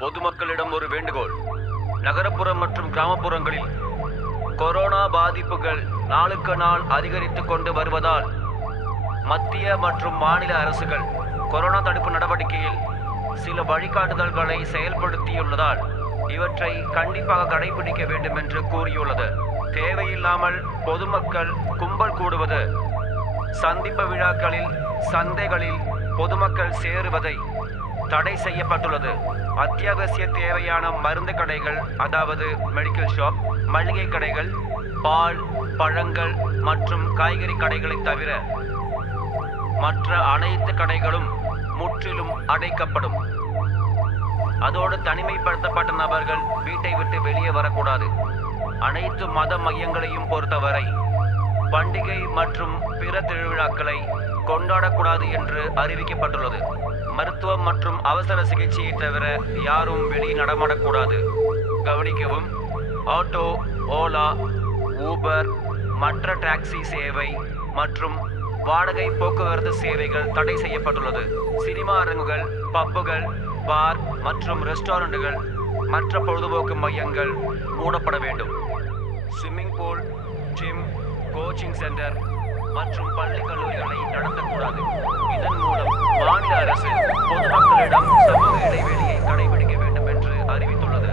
பொதுமக்களிடம் ஒரு வேண்டுகோள். நகரப்புறம் மற்றும் கிராமப்புறங்களில் கொரோனா பாதிப்புகள் நாளுக்கு நாள் அதிகரித்து கொண்டு வருவதால் மத்திய மற்றும் மாநில அரசுகள் கொரோனா தடுப்பு நடவடிக்கையில் சில வழிகாட்டுதல்களை செயல்படுத்தியுள்ளதால் இவற்றை கண்டிப்பாக கடைபிடிக்க வேண்டும் என்று கூறியுள்ளது. தேவையில்லாமல் பொதுமக்கள் கும்பல் கூடுவது, சந்திப்பு விழாக்களில், சந்தைகளில் பொதுமக்கள் சேருவதை தடை செய்யப்பட்டுள்ளது. அத்தியாவசிய தேவையான மருந்து கடைகள், அதாவது மெடிக்கல் ஷாப், மளிகை கடைகள், பால், பழங்கள் மற்றும் காய்கறி கடைகளை தவிர மற்ற அனைத்து கடைகளும் முற்றிலும் அடைக்கப்படும். அதோடு தனிமைப்படுத்தப்பட்ட நபர்கள் வீட்டை விட்டு வெளியே வரக்கூடாது. அனைத்து மத மையங்களையும் பொறுத்தவரை பண்டிகை மற்றும் பிற திருவிழாக்களை கொண்டாடக்கூடாது என்று அறிவிக்கப்பட்டுள்ளது. மருத்துவம் மற்றும் அவசர சிகிச்சையை தவிர யாரும் வெளியே நடமாடக்கூடாது. கவனிக்கவும், ஆட்டோ, ஓலா, ஊபர், மற்ற டாக்ஸி சேவை மற்றும் வாடகை போக்குவரத்து சேவைகள் தடை செய்யப்பட்டுள்ளது. சினிமா அரங்குகள், பப்புகள், பார் மற்றும் ரெஸ்டாரண்ட்டுகள், மற்ற பொழுதுபோக்கு மையங்கள் மூடப்பட வேண்டும். Swimming pool, gym, coaching centre மற்றும் பள்ளி கல்லூரிகளை நடத்தக்கூடாது. இதன் மூலம் மாநில அரசு பொதுமக்களிடம் சமூக இடைவெளியை கடைபிடிக்க வேண்டும் என்று அறிவித்துள்ளது.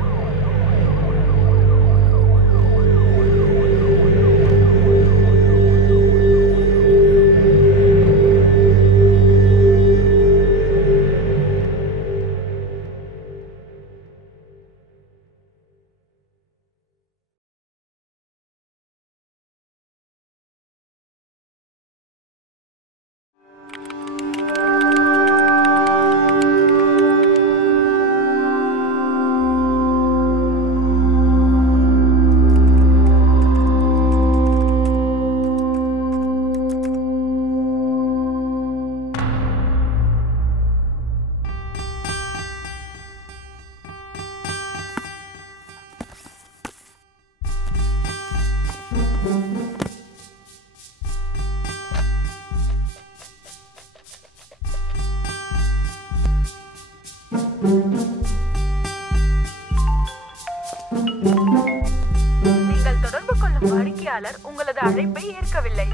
நீங்கள் தொடர்பு கொள்ளும் வாடிக்கையாளர் உங்களது அழைப்பை ஏற்கவில்லை.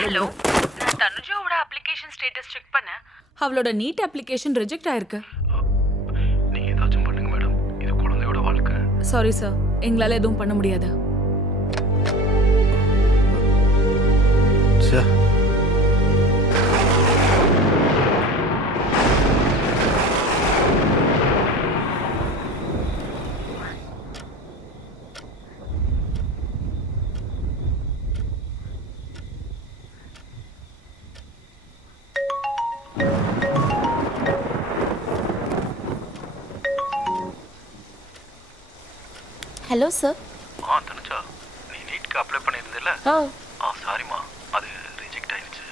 ஹலோ, நான் தனுஜாவோட அப்ளிகேஷன் ஸ்டேட்டஸ் செக் பண்ணேன். அவளோட நீட் அப்ளிகேஷன் ரிஜெக்ட் ஆயிருக்கு. நீங்க ஏதாச்சும் பண்ணுங்க மேடம், இது குழந்தையோட வாழ்க்கை. சாரி சார், எங்களால எதுவும் பண்ண முடியாது. Hello sir. தனுஜா, நீ நீட்க்கு அப்ளை பண்ணியிருந்தல? சாரிம்மா, அது ரிஜெக்ட் ஆயிடுச்சு.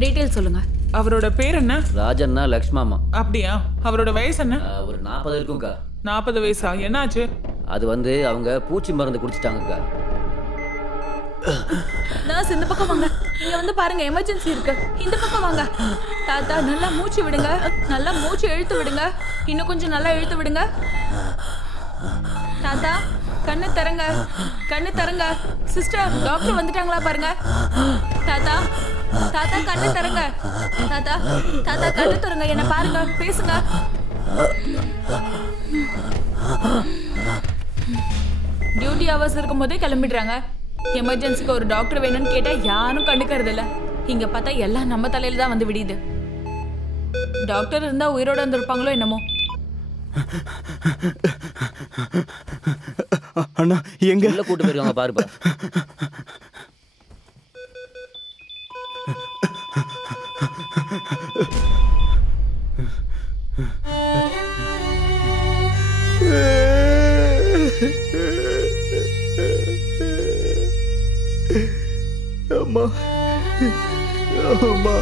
டீடைல் சொல்லுங்க. அவரோட பேர் என்ன? ராஜண்ணா லக்ஷ்மாமா. அப்படியா? அவரோட வயசு என்ன? ஒரு 40 இருக்கும்க்கா. 40 வயசா? என்னாச்சு? அது அவங்க பூச்சி மருந்து குடிச்சிட்டாங்கக்கா. நர்ஸ் இந்த பக்கம் வாங்க. இங்க வந்து பாருங்க, எமர்ஜென்சி இருக்கு. இந்த பக்கம் வாங்க. தாத்தா நல்லா மூச்சு விடுங்க, நல்லா மூச்சு இழுத்து விடுங்க. இன்னும் கொஞ்சம் நல்லா இழுத்து விடுங்க. தாத்தா கண்ணு தரங்க, கண்ணு தரங்க. சிஸ்டர் டாக்டர் வந்துட்டாங்களா பாருங்க. தாத்தா தாத்தா கண்ணு தரங்க. தாத்தா தாத்தா கண்ணு தரங்க, என்ன பாருங்க, பேசுங்க. டியூட்டி ஹவர்ஸ் இருக்கும் போதே கிளம்பிடுறாங்க. எமர்ஜென்சிக்கு ஒரு டாக்டர் வேணும்னு கேட்டா யாரும் கண்டுக்கிறது இல்ல. இங்க பார்த்தா எல்லாம் நம்ம தலையில தான் வந்து விடியுது. டாக்டர் இருந்தா உயிரோட வந்திருப்பாங்களோ என்னமோ. அண்ணா எங்க உள்ள கூட்டு போயிருக்காங்க பாருப்பா. அம்மா அம்மா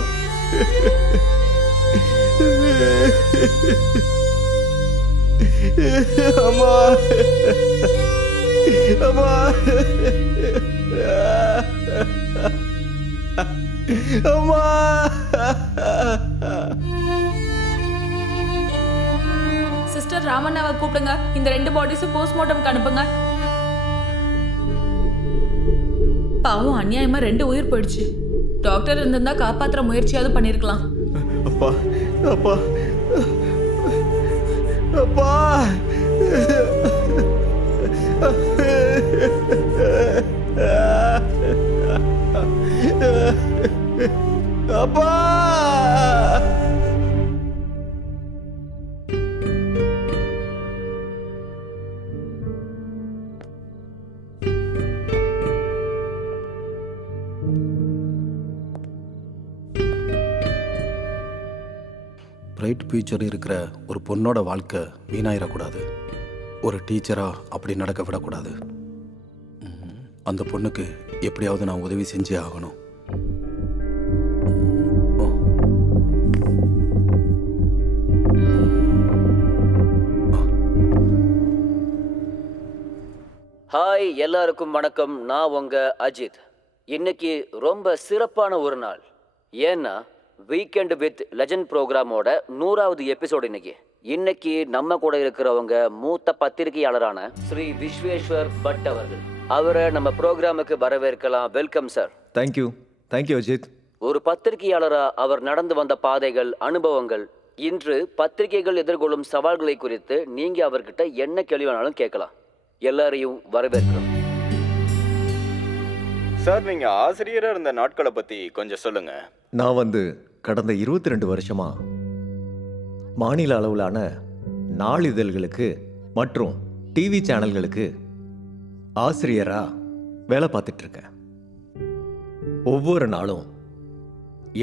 அம்மா அம்மா அம்மா சிஸ்டர் ராமண்ணாவை கூப்பிடுங்க. இந்த 2 பாடிஸும் போஸ்ட்மார்ட்டம்க்கு அனுப்புங்க. பாவம் அநியாயமா 2 உயிர் போயிடுச்சு. டாக்டர் இருந்திருந்தா காப்பாத்துற முயற்சியாவது பண்ணிருக்கலாம். அப்பா அப்பா அப்பா அப்பா பிரைட் ஃபியூச்சர் இருக்கிற ஒரு பொண்ணோட வாழ்க்கை வீணாயிடக்கூடாது. ஒரு டீச்சராக அப்படி நடக்க விடக்கூடாது. அந்த பொண்ணுக்கு எப்படியாவது நான் உதவி செஞ்சே ஆகணும். ஹாய் எல்லாருக்கும் வணக்கம். நான் உங்க அஜித். இன்னைக்கு ரொம்ப சிறப்பான ஒரு நாள். ஏன்னா வீக்கெண்ட் வித் லெஜண்ட் ப்ரோக்ராமோட 100வது எபிசோடு இன்னைக்கு நம்ம கூட இருக்கிறவங்க மூத்த பத்திரிகையாளரான ஸ்ரீ விஸ்வேஸ்வர் பட் அவர்கள். அவரை நம்ம ப்ரோக்ராமுக்கு வரவேற்கலாம். Welcome sir. தேங்க்யூ அஜித். ஒரு பத்திரிகையாளரா அவர் நடந்து வந்த பாதைகள், அனுபவங்கள், இன்று பத்திரிகைகள் எதிர்கொள்ளும் சவால்களை குறித்து நீங்க அவர்கிட்ட என்ன கேள்வி வேணாலும் கேட்கலாம். எல்லாரையும் வரவேற்கிறோம் சார். நீங்க ஆசிரியரா இருந்த நாட்களை பத்தி கொஞ்சம் சொல்லுங்க. நான் கடந்த 22 வருஷமா மாநில அளவிலான நாளிதழ்களுக்கு மற்றும் டிவி சேனல்களுக்கு ஆசிரியரா வேலை பார்த்துட்டு இருக்கேன். ஒவ்வொரு நாளும்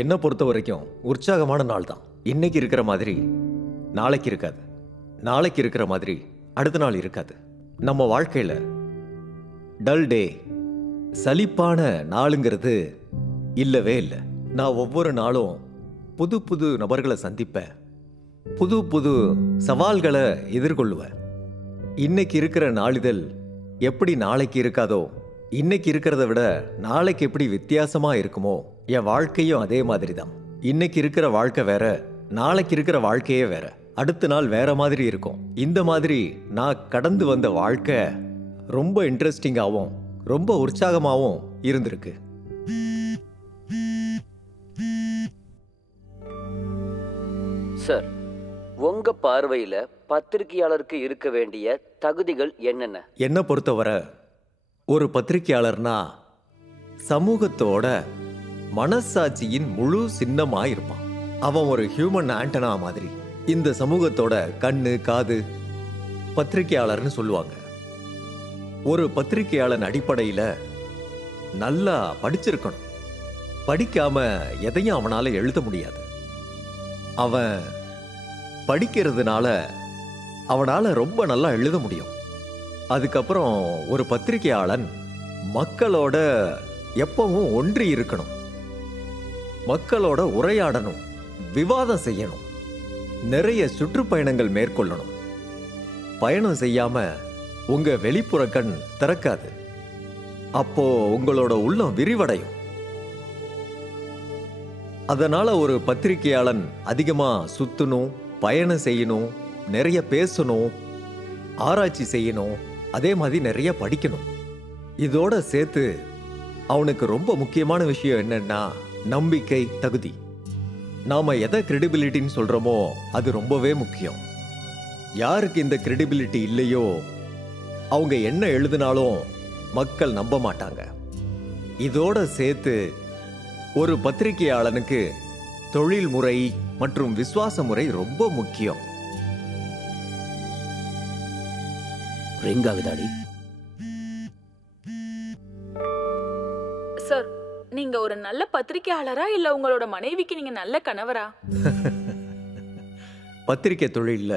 என்னை பொறுத்த வரைக்கும் உற்சாகமான நாள் தான். இன்னைக்கு இருக்கிற மாதிரி நாளைக்கு இருக்காது, நாளைக்கு இருக்கிற மாதிரி அடுத்த நாள் இருக்காது. நம்ம வாழ்க்கையில டல் டே, சலிப்பான நாளுங்கிறது இல்லவே இல்லை. நான் ஒவ்வொரு நாளும் புது புது நபர்களை சந்திப்பேன், புது புது சவால்களை எதிர்கொள்ளுவேன். இன்னைக்கு இருக்கிற நாளிதழ் எப்படி நாளைக்கு இருக்காதோ, இன்னைக்கு இருக்கிறத விட நாளைக்கு எப்படி வித்தியாசமா இருக்குமோ, என் வாழ்க்கையும் அதே மாதிரி தான். இன்னைக்கு இருக்கிற வாழ்க்கை வேற, நாளைக்கு இருக்கிற வாழ்க்கையே வேற, அடுத்த நாள் வேற மாதிரி இருக்கும். இந்த மாதிரி நான் கடந்து வந்த வாழ்க்கை ரொம்ப இன்ட்ரெஸ்டிங்காகவும் ரொம்ப உற்சாகமாகவும் இருந்திருக்கு. சார், உங்க பார்வையில பத்திரிகையாளருக்கு இருக்க வேண்டிய தகுதிகள் என்னென்ன? என்னை பொறுத்தவரை ஒரு பத்திரிகையாளர்னா சமூகத்தோட மனசாட்சியின் முழு சின்னமா இருப்பான். அவன் ஒரு ஹியூமன் ஆண்டனா மாதிரி. இந்த சமூகத்தோட கண்ணு காது பத்திரிகையாளர்னு சொல்லுவாங்க. ஒரு பத்திரிகையாளன் அடிப்படையில் நல்லா படிச்சிருக்கணும். படிக்காம எதையும் அவனால எழுத முடியாது. அவன் படிக்கிறதுனால அவனால ரொம்ப நல்லா எழுத முடியும். அதுக்கப்புறம் ஒரு பத்திரிகையாளன் மக்களோட எப்பவும் ஒன்றி இருக்கணும், மக்களோட உரையாடணும், விவாதம் செய்யணும், நிறைய சுற்றுப்பயணங்கள் மேற்கொள்ளணும். பயணம் செய்யாம உங்க வெளிப்புற கண் திறக்காது. அப்போ உங்களோட உள்ளம் விரிவடையும். அதனால ஒரு பத்திரிகையாளன் அதிகமா சுத்தணும், பயணம் செய்யணும், நிறைய பேசணும், ஆராய்ச்சி செய்யணும், அதே மாதிரி நிறைய படிக்கணும். இதோட சேர்த்து அவனுக்கு ரொம்ப முக்கியமான விஷயம் என்னன்னா நம்பிக்கை, தகுதி. நாம எதை கிரெடிபிலிட்டின்னு சொல்றோமோ அது ரொம்பவே முக்கியம். யாருக்கு இந்த கிரெடிபிலிட்டி இல்லையோ அவங்க என்ன எழுதினாலும் மக்கள் நம்ப மாட்டாங்க. இதோட சேர்த்து ஒரு பத்திரிகையாளனுக்கு தொழில் முறை மற்றும் விசுவாச முறை ரொம்ப முக்கியம். ரிங் ஆகுதாடி? சார், நீங்க ஒரு நல்ல பத்திரிக்கையாளரா இல்ல உங்களோட மனைவிக்கு நீங்க நல்ல கணவரா? பத்திரிகை தொழில்ல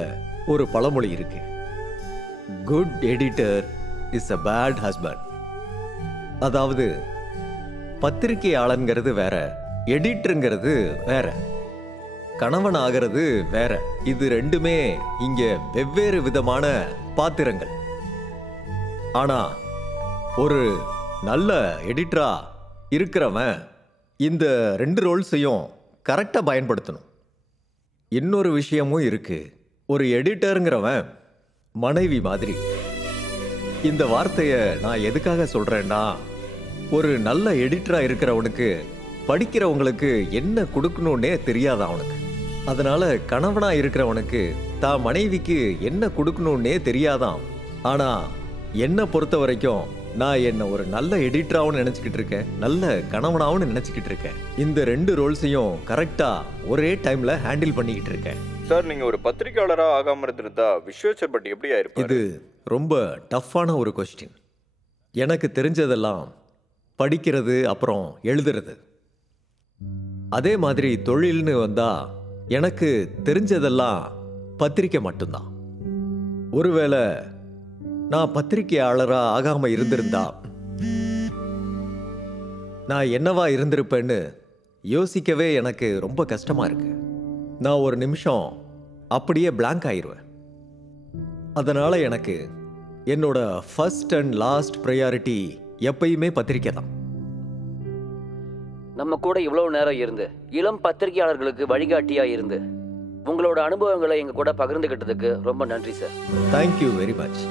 ஒரு பழமொழி இருக்கு, good editor is a bad husband. அதாவது பத்திரிகையாளன்கிறது வேற, எடிட்டருங்கிறது வேற, கணவன் ஆகிறது வேற. இது ரெண்டுமே இங்க வெவ்வேறு விதமான பாத்திரங்கள். ஆனா ஒரு நல்ல எடிட்டரா இருக்கிறவன் இந்த 2 ரோல்ஸையும் கரெக்டா பயன்படுத்தணும். இன்னொரு விஷயமும் இருக்கு, ஒரு எடிட்டருங்கிறவன் மனைவி மாதிரி. இந்த வார்த்தையை நான் எதுக்காக சொல்றேன்னா, ஒரு நல்ல எடிட்டரா இருக்கிறவனுக்கு படிக்கிறவங்களுக்கு என்ன கொடுக்கணும்னே தெரியாது அவனுக்கு. அதனால கணவனா இருக்கிறவனுக்கு தான் மனைவிக்கு என்ன கொடுக்கணும்னே தெரியாதான். ஆனா என்னை பொறுத்த வரைக்கும் நான் என்ன ஒரு நல்ல எடிட்டராகவும் நினைச்சுக்கிட்டு இருக்கேன், நல்ல கணவனாகவும் நினைச்சுக்கிட்டு இருக்கேன். இந்த 2 ரோல்ஸையும் கரெக்டா ஒரே டைம்ல ஹேண்டில் பண்ணிக்கிட்டு இருக்கேன். சார், நீங்க ஒரு பத்திரிகையாளரா ஆகாம இருந்திருந்தா விஸ்வேஸ்வர் பட் எப்படி ஆயிருப்பாரு? இது ரொம்ப டஃப்பான ஒரு கொஸ்டின். எனக்கு தெரிஞ்சதெல்லாம் படிக்கிறது அப்புறம் எழுதுறது. அதே மாதிரி தொழில்னு வந்தா எனக்கு தெரிஞ்சதெல்லாம் பத்திரிக்கை மட்டும்தான். ஒருவேளை நான் பத்திரிகையாளரா ஆகாம இருந்திருந்தா நான் என்னவா இருந்திருப்பேன்னு யோசிக்கவே எனக்கு ரொம்ப கஷ்டமா இருக்கு. நான் ஒரு நிமிஷம் அப்படியே பிளாங்க் ஆயிருவேன். அதனால எனக்கு என்னோட ஃபர்ஸ்ட் அண்ட் லாஸ்ட் ப்ரையாரிட்டி எப்பயுமே பத்திரிக்கை தான். நம்ம கூட இவ்வளவு நேரம் இருந்து இளம் பத்திரிகையாளர்களுக்கு வழிகாட்டியா இருந்து உங்களோட அனுபவங்களை எங்க கூட பகிர்ந்துகிட்டதுக்கு ரொம்ப நன்றி sir. Thank you very much.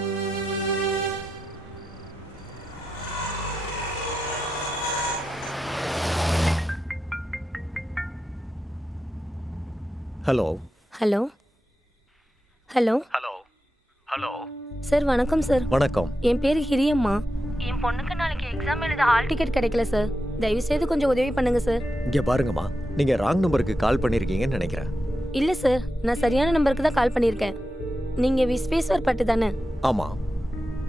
Hello hello hello hello hello sir, வணக்கம் சார். வணக்கம். என் பேர் ஹிரியம்மா. என் பொண்ணுக்கு நாளைக்கு எக்ஸாம் எழுத ஹால் டிக்கெட் கிடைக்கல சார். தயவு செய்து கொஞ்சம் உதவி பண்ணுங்க சார். இங்க பாருங்கம்மா, நீங்க ராங் நம்பருக்கு கால் பண்ணிருக்கீங்கன்னு நினைக்கிறேன். இல்ல சார், நான் சரியான நம்பருக்கு தான் கால் பண்ணியிருக்கேன். நீங்க விஸ்வேஸ்வர் பட்டு தானே? ஆமா.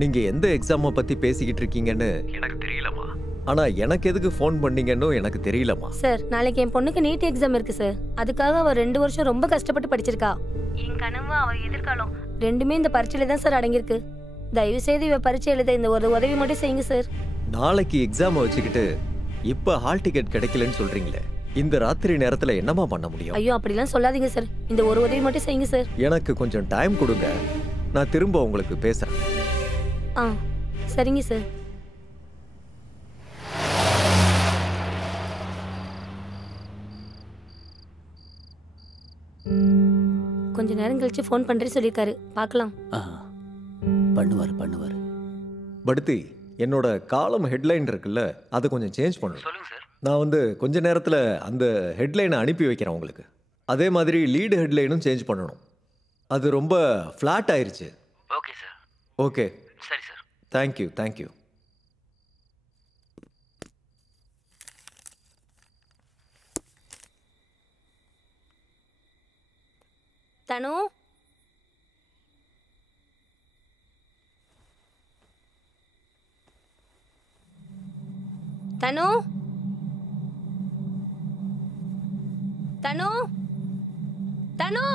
நீங்க எந்த எக்ஸாமை பத்தி பேசிக்கிட்டு இருக்கீங்கன்னு எனக்கு தெரியலம்மா. ஆனா எனக்கு எதுக்கு ஃபோன் பண்ணீங்கன்னு எனக்கு தெரியலம்மா. சார், நாளைக்கு என் பொண்ணுக்கு நீட் எக்ஸாம் இருக்கு சார். அதுக்காக அவ 2 வருஷம் ரொம்ப கஷ்டப்பட்டு படிச்சிருக்கா. என் கனவு அவ எதிர்காலம் ரெண்டுமே இந்த பரீட்சையில தான் சார் அடங்கியிருக்கு. தயவு செய்து இவ பரீட்சை எழுத இந்த ஒரு உதவி மட்டும் செய்யுங்க சார். நாளைக்கு எக்ஸாம் வச்சுக்கிட்டு இப்ப ஹால் டிக்கெட் கிடைக்கலன்னு சொல்றீங்களே, இந்த ராத்திரி நேரத்துல என்னமா பண்ண முடியும்? ஐயோ, அப்படிலாம் சொல்லாதீங்க சார். இந்த ஒரு உதவி மட்டும் செய்யுங்க சார். எனக்கு கொஞ்சம் டைம் கொடுங்க, நான் திரும்ப உங்களுக்கு பேசுறேன். ஆ, சரிங்க சார். கொஞ்ச நேரம் கழிச்சு ஃபோன் பண்றேன்னு சொல்லிருக்காரு. பார்க்கலாம். பண்ணுவார். படுத்தி, என்னோட காலம் ஹெட்லைன் இருக்குல்ல, அதை கொஞ்சம் சேஞ்ச் பண்ணணும். சொல்லுங்க சார். நான் கொஞ்ச நேரத்தில் அந்த ஹெட்லைனை அனுப்பி வைக்கிறேன் உங்களுக்கு. அதே மாதிரி லீடு ஹெட்லைனும் சேஞ்ச் பண்ணணும். அது ரொம்ப ஃப்ளாட் ஆயிருச்சு. Okay sir. ஓகே, சரி சார். Thank you thank you. தனு, தனு, தனு, தனு.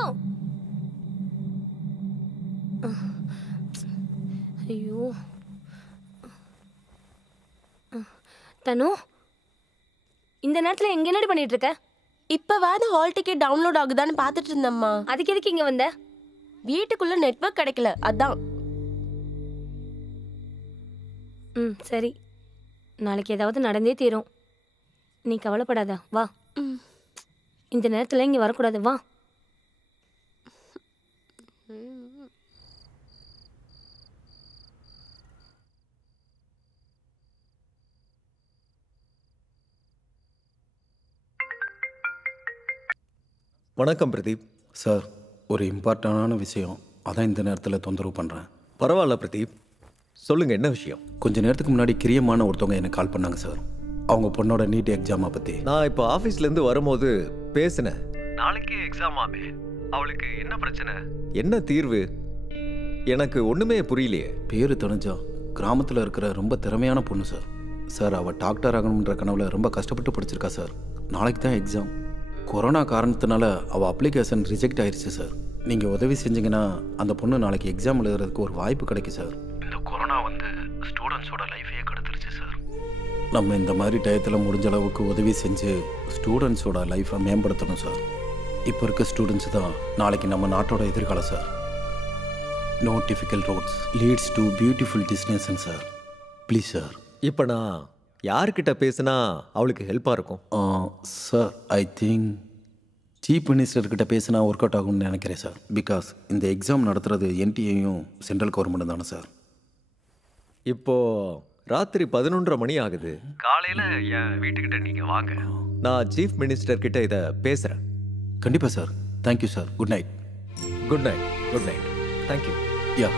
ஐயோ, தனு, இந்த நேரத்துல எங்க என்னடி பண்ணிட்டு இருக்க? இப்பவாது ஹால் டிக்கெட் டவுன்லோட் ஆகுதான்னு பார்த்துட்டு இருந்தம்மா. அதுக்கு எதுக்கு இங்க வந்த? வீட்டுக்குள்ள நெட்வொர்க் கிடைக்கல, அதான். சரி, நாளைக்கு ஏதாவது நடந்தே தீரும். நீ கவலைப்படாத, வா. இந்த நேரத்தில் இங்கே வரக்கூடாது, வா. வணக்கம் பிரதீப். சார், ஒரு இம்பார்ட்டண்டான விஷயம், அதான் இந்த நேரத்தில் தொந்தரவு பண்ணுறேன். பரவாயில்ல பிரதீப், சொல்லுங்கள், என்ன விஷயம்? கொஞ்ச நேரத்துக்கு முன்னாடி கிரியமான ஒருத்தவங்க எனக்கு கால் பண்ணாங்க சார். அவங்க பொண்ணோட நீட் எக்ஸாமை பற்றி. நான் இப்போ ஆஃபீஸ்லேருந்து வரும்போது பேசினேன். நாளைக்கு எக்ஸாமாமே, அவளுக்கு என்ன பிரச்சனை? என்ன தீர்வு? எனக்கு ஒன்றுமே புரியலையே. பேரு தனுஜா, கிராமத்தில் இருக்கிற ரொம்ப திறமையான பொண்ணு சார். சார், அவள் டாக்டர் ஆகணுன்ற கனவுல ரொம்ப கஷ்டப்பட்டு படிச்சிருக்கா சார். நாளைக்கு தான் எக்ஸாம். கொரோனா காரணத்தினால அவள் அப்ளிகேஷன் ரிஜெக்ட் ஆயிடுச்சு சார். நீங்கள் உதவி செஞ்சீங்கன்னா அந்த பொண்ணு நாளைக்கு எக்ஸாம் எழுதுறதுக்கு ஒரு வாய்ப்பு கிடைக்கும் சார். இந்த கொரோனா வந்து ஸ்டூடெண்ட்ஸோட லைஃபையே கெடுத்துருச்சு சார். நம்ம இந்த மாதிரி டயத்தில் முடிஞ்ச அளவுக்கு உதவி செஞ்சு ஸ்டூடெண்ட்ஸோட லைஃப்பை மேம்படுத்தணும் சார். இப்போ இருக்க ஸ்டூடெண்ட்ஸ் தான் நாளைக்கு நம்ம நாட்டோட எதிர்காலம் sir. No difficult roads leads to beautiful destination sir. Please sir. இப்போ நான் யார்கிட்ட பேசினா அவளுக்கு ஹெல்ப்பாக இருக்கும்? சார், ஐ திங்க் சீஃப் மினிஸ்டர்கிட்ட பேசினா ஒர்க் அவுட் ஆகும்னு நினைக்கிறேன் சார். பிகாஸ் இந்த எக்ஸாம் நடத்துறது என்டிஏயும் சென்ட்ரல் கவர்மெண்ட் தானே சார். இப்போது ராத்திரி 11:30 மணி ஆகுது. காலையில் என் வீட்டுக்கிட்ட நீங்கள் வாங்க. நான் சீஃப் மினிஸ்டர் கிட்ட இதை பேசுகிறேன். கண்டிப்பாக sir. Thank you sir. Good night. Good night. Good night. Thank you. Yeah.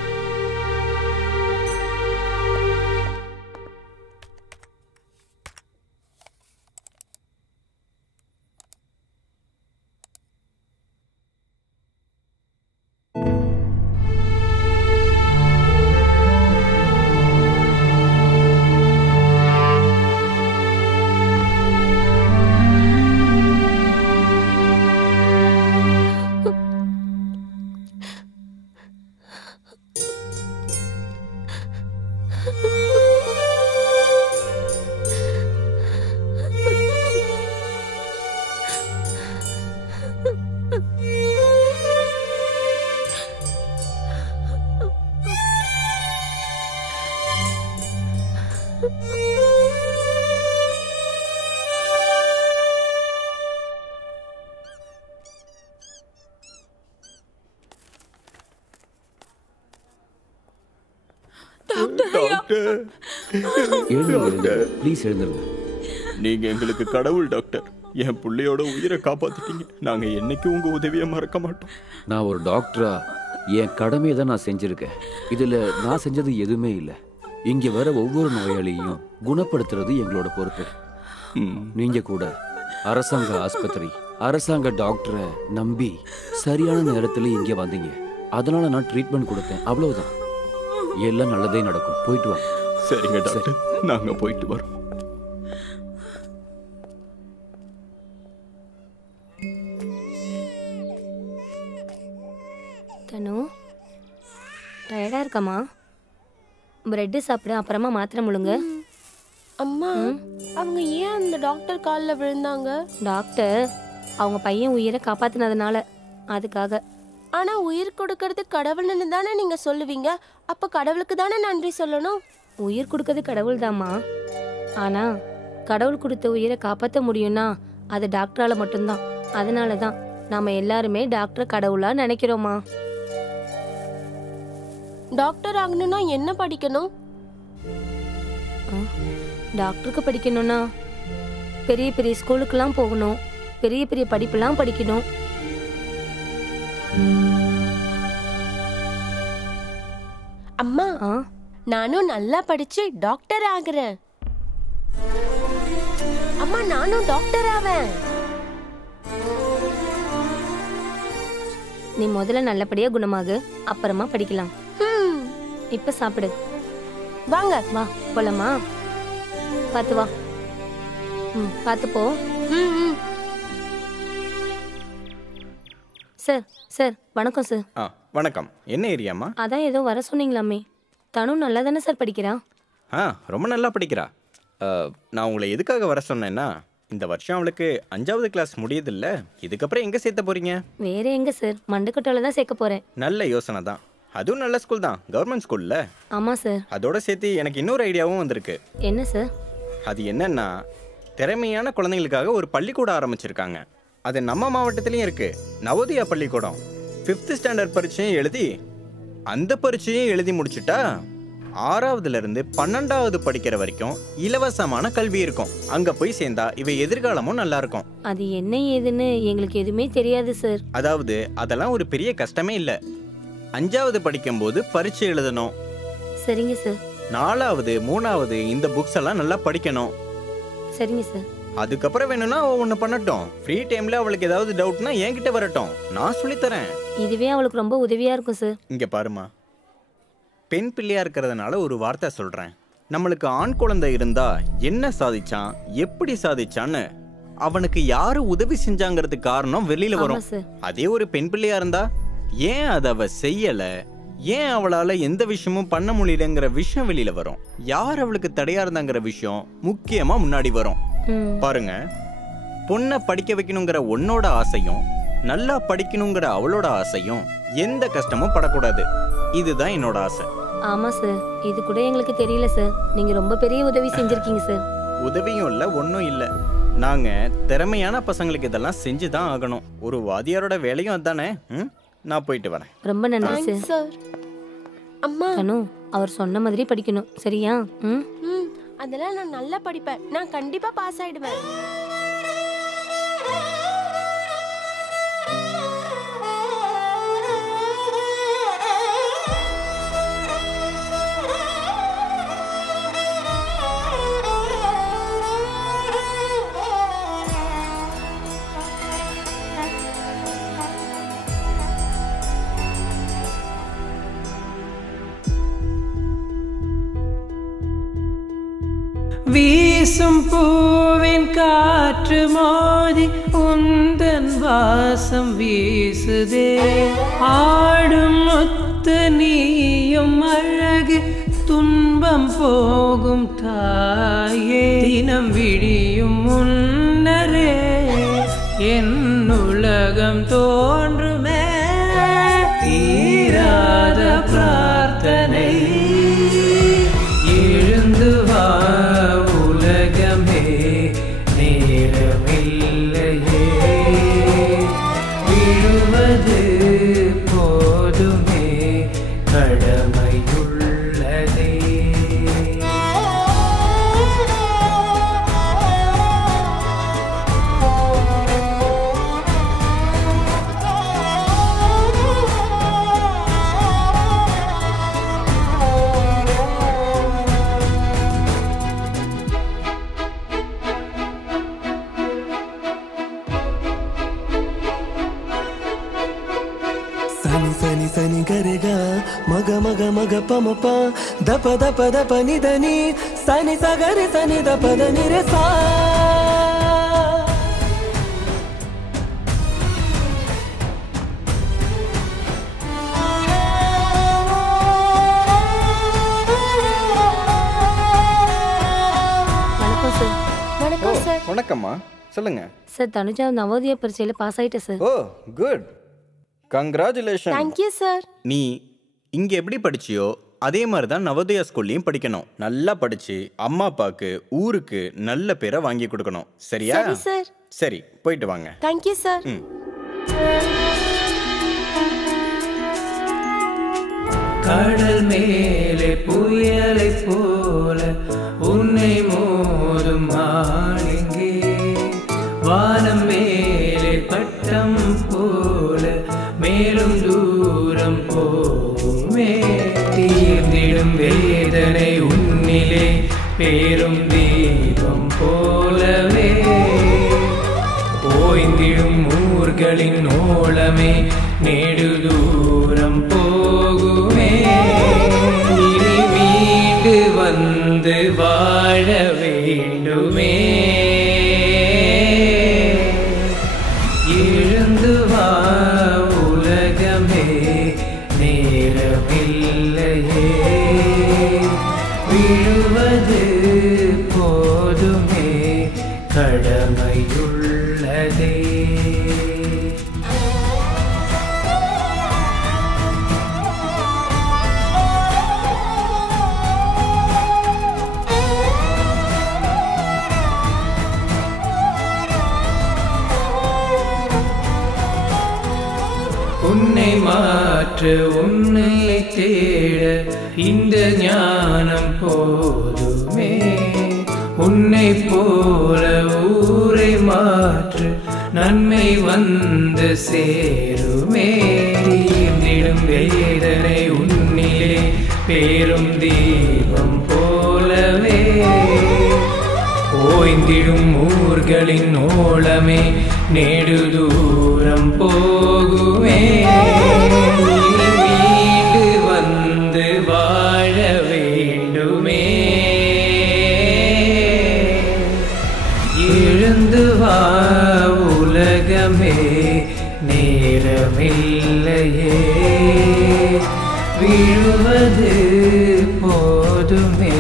Please எழுந்துருங்க. நீங்க எங்களுக்கு கடவுள் டாக்டர். என் பிள்ளையோட உயிரை காப்பாத்திட்டீங்க. நாங்க என்னைக்கும் உங்க உதவியை மறக்க மாட்டோம். நான் ஒரு டாக்டரா என் கடமையை தான் நான் செஞ்சிருக்கேன். இதுல நான் செஞ்சது எதுவுமே இல்லை. இங்க வர ஒவ்வொரு நோயாளியையும் குணப்படுத்துறது எங்களோட பொறுப்பு. நீங்க கூட அரசாங்க ஆஸ்பத்திரி, அரசாங்க டாக்டரை நம்பி சரியான நேரத்துல இங்க வந்தீங்க. அதனால நான் ட்ரீட்மெண்ட் கொடுத்தேன், அவ்வளவுதான். எல்லாம் நல்லதே நடக்கும். போயிட்டு வாங்க. சரிங்க டாக்டர், நாங்க போயிட்டு வரோம். தனு, டயர்டா இருக்கமா? பிரெட்டு சாப்பிடு, அப்புறமா மாத்திரை முழுங்க. அம்மா, அவங்க ஏன் அந்த டாக்டர் காலில் விழுந்தாங்க? டாக்டர் அவங்க பையன் உயிரை காப்பாத்தினதுனால, அதுக்காக. ஆனா உயிர் கொடுக்கறது கடவுள்னு தானே நீங்க சொல்லுவீங்க. அப்ப கடவுளுக்கு தானே நன்றி சொல்லணும். உயிர் கொடுக்கறது கடவுள் தாம்மா. ஆனா கடவுள் கொடுத்த உயிரை காப்பாற்ற முடியும்னா அது டாக்டரால மட்டும்தான். அதனால தான் நாம எல்லாருமே டாக்டர் கடவுளா நினைக்கிறோமா. டாக்டர் ஆகணும்னா என்ன படிக்கணும்? டாக்டருக்கு படிக்கணும்னா பெரிய பெரிய ஸ்கூலுக்கெல்லாம் போகணும், பெரிய பெரிய படிப்பெல்லாம் படிக்கணும். அம்மா, நானும் நல்லா படிச்சு டாக்டர் ஆகுறேன். அம்மா, நானும் டாக்டர் ஆவேன். நீ முதல்ல நல்லபடியா குணமாகு, அப்புறமா படிக்கலாம். இப்ப சாப்பிடு. வாங்க. வா போலாமா? பார்த்து வா. பார்த்து போ. சார், சார் வணக்கம் சார். வணக்கம். என்ன ஏரியாமா? அதான் ஏதோ வர சொன்னீங்களாமே. தனு நல்லா தானே சார் படிக்கிறா? ரொம்ப நல்லா படிக்கிறா. நான் உங்களை எதுக்காக வர சொன்னேன்னா, இந்த வருஷம் அவளுக்கு 5வது கிளாஸ் முடியுதில்ல, இதுக்கப்புறம் எங்கே சேர்த்த போறீங்க? வேற எங்க சார், மண்டக்கட்டால தான் சேர்க்க போறேன். நல்ல யோசனை தான். அதுவும் நல்ல ஸ்கூல் தான், கவர்மெண்ட் ஸ்கூல்ல. ஆமா சார். அதோட சேர்த்து எனக்கு இன்னொரு ஐடியாவும் வந்திருக்கு. என்ன சார்? அது என்னன்னா, திறமையான குழந்தைங்களுக்காக ஒரு பள்ளிக்கூடம் ஆரம்பிச்சிருக்காங்க. அது நம்ம மாவட்டத்திலையும் இருக்கு. நவோதயா பள்ளிக்கூடம் 5th ஸ்டாண்டர்ட் பரீட்சையும் எழுதி அந்த பரீட்சையும் எழுதி முடிச்சுட்டா 6வதுல இருந்து 12வது படிக்கிற வரைக்கும் இலவசமான கல்வி இருக்கும். அங்க போய் சேர்ந்தா இவ எதிர்காலமும் நல்லா இருக்கும். அது என்ன ஏதுன்னு எங்களுக்கு எதுவுமே தெரியாது சார். அதாவது அதெல்லாம் ஒரு பெரிய கஷ்டமே இல்ல. 5வது படிக்கும்போது பரீட்சை எழுதணும். சரிங்க சார். 4வது 3வது இந்த புக்ஸ் எல்லாம் நல்லா படிக்கணும். சரிங்க சார். அதுக்கப்புறம் வேணும்னா ஒன்று பண்ணட்டும். ஃப்ரீ டைம்ல அவளுக்கு ஏதாவது டவுட்னா என்கிட்ட வரட்டும், நான் சொல்லித்தரேன். இதுவே அவளுக்கு ரொம்ப உதவியா இருக்கும் சார். இங்க பாருமா, பெண் பிள்ளையா இருக்கிறதுனால ஒரு வார்த்தை சொல்றேன். நம்மளுக்கு ஆண் குழந்தை இருந்தா என்ன சாதிச்சான், எப்படி சாதிச்சான்னு அவனுக்கு யாரு உதவி செஞ்சாங்கிறதுக்கு காரணம் வெளியில வரும். அதே ஒரு பெண் பிள்ளையா இருந்தா ஏன் அதை அவ செய்யல, ஏன் அவளால எந்த விஷயமும் பண்ண முடியலங்கிற விஷயம் வெளியில வரும். யார் அவளுக்கு தடையா இருந்தாங்கிற விஷயம் முக்கியமா முன்னாடி வரும். பாருங்க, பொண்ணை படிக்க வைக்கணுங்கிற உன்னோட ஆசையும் நல்லா படிக்கணுங்கிற அவளோட ஆசையும் எந்த கஷ்டமும் படக்கூடாது. இதுதான் என்னோட ஆசை. ஆமா சார், இது கூட எங்களுக்கு தெரியல சார். நீங்க ரொம்ப பெரிய உதவி செஞ்சிருக்கீங்க சார். உதவியும் இல்ல, ஒன்றும் இல்ல. நாங்க திறமையான பசங்களுக்கு இதெல்லாம் செஞ்சுதான் ஆகணும். ஒரு வாதியாரோட வேலையும் அதானே. நான் போயிட்டு வரேன். ரொம்ப நன்றி சார். அம்மா தனு, அவர் சொன்ன மாதிரி படிக்கணும், சரியா? அதெல்லாம் நான் நல்லா படிப்பேன். நான் கண்டிப்பா பாஸ் ஆயிடுவேன். வீசும் பூவின் காற்று மோதி உந்தன் வாசம் வீசுதே. ஆடும் முத்து நீயும் அழகு துன்பம் போகும் தாயே. தினம் விடியும் முன்னரே என் உலகம் தோன்றுமே. தீராத பிரார்த்தனை எழுந்து வா உலகமே, நேரமில்லையே விழுவது போதுமே, கடமையுள்ளதே. सनि सनि करेगा मग मग मग पम प दप दप दप नि దని सनि सगरि सनि दप దని रे सा. வணக்கம் சார். வணக்கம் சார். வணக்கம்மா, சொல்லுங்க. சார், தனுஜா நவோதயா பரீட்சையில பாஸ் ஆயிட்டேன் சார். ஓ குட், கங்க்ராச்சுலேஷன். Thank you sir. நீ இங்க எப்படி படிச்சியோ அதே மாதிரி தான் நவோதயா ஸ்கூல்லையும் படிக்கணும். நல்லா படிச்சு அம்மா அப்பாவுக்கு ஊருக்கு நல்ல பேரை வாங்கி கொடுக்கணும், சரியா? சரி சார். சரி, போயிட்டு வாங்க. Thank you sir. கடல் மேலே புயலை போல உன்னை மோதும் ஆளிங்கே. வானம் மேலே பட்டம் போல மேலும் தூரம் போமே. தீர்ந்திடும் வேதனை உன்னிலே பேரும் தீபம் போலவே. ஓய்ந்திடும் ஊர்களின் ஓளமே நெடு தூரம் போகுமே. இனி மீண்டு வந்து வாழ வேண்டுமே. எழுந்து வா உலகமே, நேரமில்லையே விழுவது போதுமே, கடமையுள்ளதே. உன்னை மாற்ற உன்னை தேட இந்த ஞானம் போதுமே. உன்னை போல ஊரை மாற்று நன்மை வந்து சேருமே. தீர்ந்திடும் வேதனை உன்னிலே பேரும் தீபம் போலவே. ஓய்ந்திடும் ஊர்களின் ஓளமே நெடு தூரம் போகுமே. மீண்டு வந்து வாழ வேண்டுமே. எழுந்து வா உலகமே, நேரமில்லையே. விழுவது போதுமே,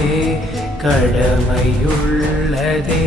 கடமையுள்ளதே.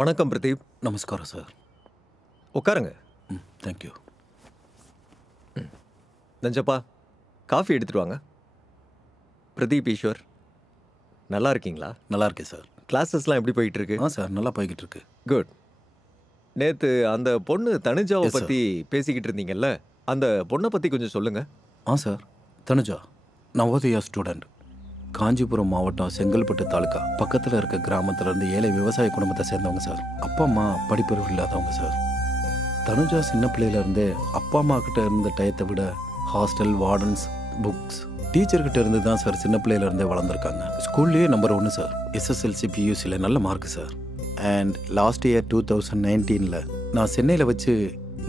வணக்கம் பிரதீப். நமஸ்காரம் சார். உட்காருங்க. தேங்க்யூ. நஞ்சப்பா, காஃபி எடுத்துட்டு வாங்க. பிரதீப் ஈஸ்வர், நல்லா இருக்கீங்களா? நல்லா இருக்கேன் சார். கிளாஸஸ்லாம் எப்படி போயிட்டு இருக்கு? சார் நல்லா போய்கிட்டு இருக்கு. குட். நேற்று அந்த பொண்ணு தனுஜாவை Yes, sir. பற்றி பேசிக்கிட்டு இருந்தீங்கல்ல, அந்த பொண்ணை பற்றி கொஞ்சம் சொல்லுங்க. Sir, Tanuja Navodaya student. காஞ்சிபுரம் மாவட்டம் செங்கல்பட்டு தாலுக்கா பக்கத்தில் இருக்க கிராமத்திலேருந்து ஏழை விவசாய குடும்பத்தை சேர்ந்தவங்க சார். அப்பா அம்மா படிப்பறிவு இல்லாதவங்க சார். தனுஜா சின்ன பிள்ளையிலேருந்தே அப்பா அம்மா கிட்ட இருந்த டயத்தை விட ஹாஸ்டல், வார்டன்ஸ், புக்ஸ், டீச்சர்கிட்ட இருந்து தான் சார் சின்ன பிள்ளையிலேருந்தே வளர்ந்துருக்காங்க. ஸ்கூல்லேயே நம்பர் 1 சார். SSLC PUCயில் நல்ல mark sir. And last year 2019 நான் சென்னையில் வச்சு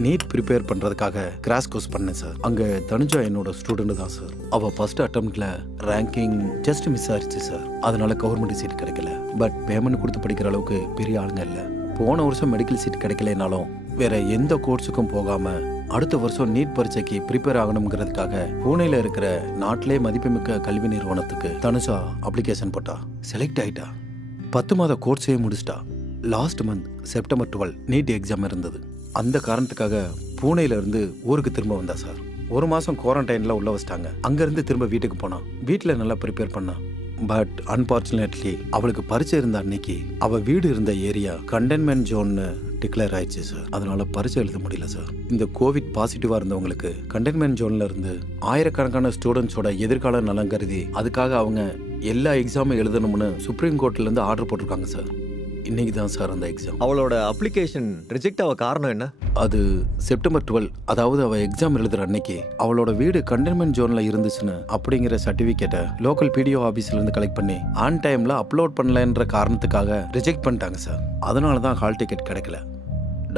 நீட் ப்ரிப்பேர் பண்ணுறதுக்காக கிராஷ் கோர்ஸ் பண்ணேன் சார். அங்கே தனுஜா என்னோட ஸ்டூடெண்ட் தான் சார். அவள் ஃபர்ஸ்ட் அட்டம்ப்டில் ரேங்கிங் ஜஸ்ட் மிஸ் ஆயிடுச்சு சார். அதனால கவர்மெண்ட் சீட் கிடைக்கல. பட் பேமெண்ட் கொடுத்து படிக்கிற அளவுக்கு பெரிய ஆளுங்க இல்லை. போன வருஷம் மெடிக்கல் சீட் கிடைக்கலனாலும் வேற எந்த கோர்ஸுக்கும் போகாமல் அடுத்த வருஷம் நீட் பரீட்சைக்கு ப்ரிப்பேர் ஆகணுங்கிறதுக்காக பூனேல இருக்கிற நாட்டிலே மதிப்புமிக்க கல்வி நிறுவனத்துக்கு தனுஜா அப்ளிகேஷன் போட்டா. செலக்ட் ஆயிட்டா. 10 மாத கோர்ஸே முடிச்சிட்டா. Last month September 12 NEET exam இருந்தது. அந்த காரணத்துக்காக பூனேல இருந்து ஊருக்கு திரும்ப வந்தா சார். 1 மாதம் குவாரண்டைனில் உள்ள வச்சிட்டாங்க. அங்கேருந்து திரும்ப வீட்டுக்கு போனான். வீட்டில் நல்லா ப்ரிப்பேர் பண்ணான். பட் அன்பார்ச்சுனேட்லி அவளுக்கு பரீட்சை இருந்த அன்னைக்கு அவள் வீடு இருந்த ஏரியா கண்டெய்ன்மெண்ட் ஜோன்னு டிக்ளேர் ஆயிடுச்சு சார். அதனால பரீட்சை எழுத முடியல சார். இந்த கோவிட் பாசிட்டிவாக இருந்தவங்களுக்கு கண்டெய்ன்மெண்ட் ஜோன்ல இருந்து ஆயிரக்கணக்கான ஸ்டூடெண்ட்ஸோட எதிர்கால நலம் கருதி அதுக்காக அவங்க எல்லா எக்ஸாமும் எழுதணும்னு சுப்ரீம் கோர்ட்லேருந்து ஆர்டர் போட்டிருக்காங்க சார். இன்னைக்கு தான் சார் அந்த எக்ஸாம். அவளோட அப்ளிகேஷன் ரிஜெக்ட் ஆக காரணம் என்ன? அது செப்டம்பர் 12, அதாவது அவள் எக்ஸாம் எழுதுற அன்னைக்கு அவளோட வீடு கண்டெய்ன்மெண்ட் ஜோன்ல இருந்துச்சுன்னு அப்படிங்கிற சர்டிஃபிகேட்டை லோக்கல் PDO ஆஃபீஸ்ல இருந்து கலெக்ட் பண்ணி ஆன் டைம்ல அப்லோட் பண்ணலன்ற காரணத்துக்காக ரிஜெக்ட் பண்ணிட்டாங்க சார். அதனால தான் ஹால் டிக்கெட் கிடைக்கல.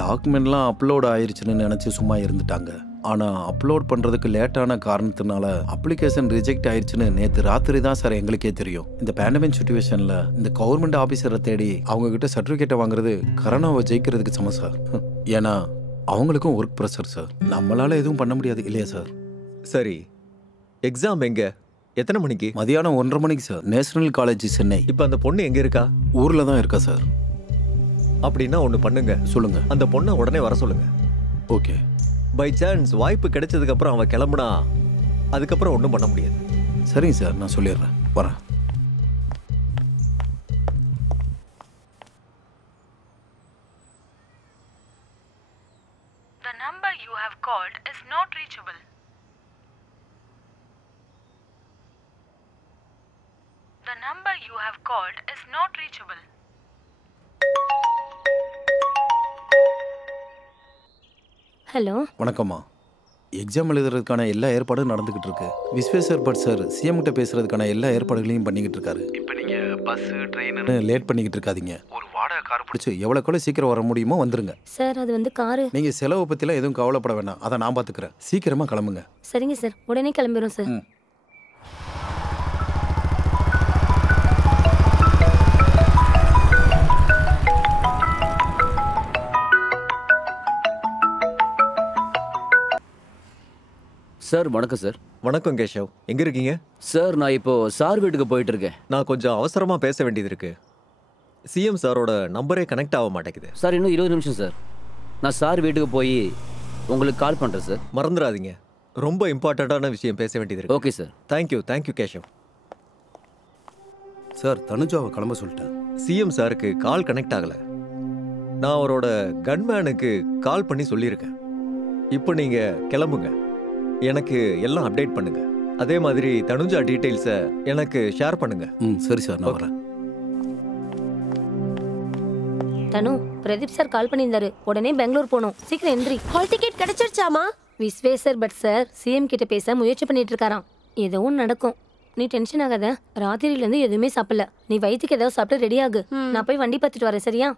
டாக்குமெண்ட்லாம் அப்லோட் ஆயிருச்சுன்னு நினச்சி சும்மா இருந்துட்டாங்க. ஆனால் அப்லோட் பண்ணுறதுக்கு லேட்டான காரணத்தினால அப்ளிகேஷன் ரிஜெக்ட் ஆயிடுச்சுன்னு நேற்று ராத்திரி தான் சார் எங்களுக்கே தெரியும். இந்த பேண்டமிக் சுச்சுவேஷனில் இந்த கவர்மெண்ட் ஆஃபீஸரை தேடி அவங்கக்கிட்ட சர்டிஃபிகேட்டை வாங்குறது கரோனாவை ஜெயிக்கிறதுக்கு சமம் சார். ஏன்னா அவங்களுக்கும் ஒர்க் ப்ரெஷர் சார். நம்மளால எதுவும் பண்ண முடியாது இல்லையா சார்? சரி, எக்ஸாம் எங்க? எத்தனை மணிக்கு? மதியானம் 1:30 மணிக்கு சார். National college Chennai. இப்போ அந்த பொண்ணு எங்கே இருக்கா? ஊரில் தான் இருக்கா சார். அப்படின்னா ஒன்று பண்ணுங்க. சொல்லுங்க. அந்த பொண்ணை உடனே வர சொல்லுங்க. ஓகே. பை சான்ஸ் வாய்ப்பு கிடைச்சதுக்கு அப்புறம் அவன் கிளம்புனா அதுக்கப்புறம் ஒன்றும் பண்ண முடியாது. சரிங்க சார், நான் சொல்லிடுறேன். வரேன். The number you have called is not reachable. The number you have called is not reachable. Hello. வணக்கம்மா. எக்ஸாம் எழுதுறதுக்கான எல்லா ஏற்பாடும் நடந்துகிட்டு இருக்கு. விஸ்வேஸ்வர் பட் சார் சிஎம் கிட்ட பேசுறதுக்கான எல்லா ஏற்பாடுகளையும் பண்ணிக்கிட்டு இருக்காரு. இப்போ நீங்க பஸ் ட்ரெயின் லேட் பண்ணிக்கிட்டு இருக்காதீங்க. ஒரு வாடகை கார் பிடிச்சி எவ்வளோக்குள்ள சீக்கிரம் வர முடியுமோ வந்துருங்க. சார் அது வந்து காரு. நீங்க செலவை பத்திலாம் எதுவும் கவலைப்பட வேண்டாம், அதை நான் பாத்துக்கிறேன். சீக்கிரமா கிளம்புங்க. சரிங்க சார், உடனே கிளம்பிடும் சார். சார் வணக்கம் சார். வணக்கம் கேஷவ், எங்க இருக்கீங்க? சார் நான் இப்போ சார் வீட்டுக்கு போயிட்டு இருக்கேன். நான் கொஞ்சம் அவசரமா பேச வேண்டியது இருக்கு. சிஎம் சாரோட நம்பரே கனெக்ட் ஆக மாட்டேங்குது. சார் இன்னும் 20 நிமிஷம் சார். நான் சார் வீட்டுக்கு போய் உங்களுக்கு கால் பண்ணுறேன் சார். மறந்துடாதீங்க, ரொம்ப இம்பார்ட்டண்ட்டான விஷயம் பேச வேண்டியது இருக்கு. Okay sir. Thank you Keshav. Sir தனுஜாவை கிளம்ப சொல்லிட்டேன். சிஎம் சாருக்கு கால் கனெக்ட் ஆகல. நான் அவரோட கன்மேனுக்கு கால் பண்ணி சொல்லியிருக்கேன். இப்போ நீங்க கிளம்புங்க, எனக்கு எல்லாம் அப்டேட் பண்ணுங்க. அதே மாதிரி தனுஜா டீடைல்ஸை எனக்கு ஷேர் பண்ணுங்க. சரி சார், நான் வரேன். தனு, பிரதீப் சார் கால் பண்ணியிருந்தாரு. உடனே பெங்களூர் போகணும். சீக்கிரம் எந்திரி. ஹால் டிக்கெட் கிடைச்சிருச்சாமா? விஸ்வேஸ்வர் பட் சார் சிஎம் கிட்ட பேச முயற்சி பண்ணிட்டு இருக்காராம். எதுவும் நடக்கும், நீ டென்ஷன் ஆகாத. ராத்திரியிலேருந்து எதுவுமே சாப்பிடல. நீ வயிற்றுக்கு ஏதாவது சாப்பிட்டு ரெடி ஆகு. நான் போய் வண்டி பார்த்துட்டு வரேன், சரியா?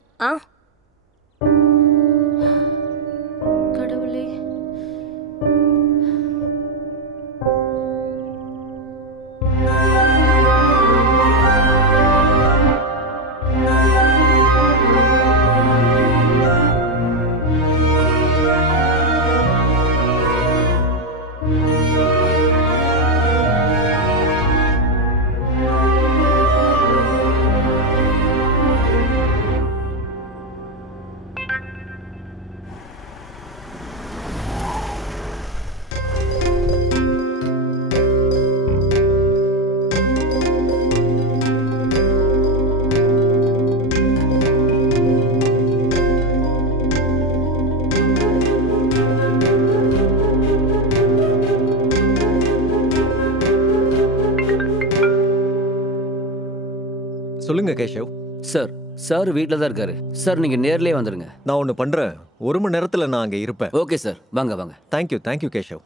கடவுளே. சொல்லுங்க கேஷவ். சார் சார் வீட்டில் தான் இருக்காரு. சார் நீங்கள் நேர்லேயே வந்துடுங்க. நான் ஒன்று பண்ணுறேன், 1 மணி நேரத்தில் நான் அங்கே இருப்பேன். ஓகே சார், வாங்க வாங்க. தேங்க்யூ கேஷவ்.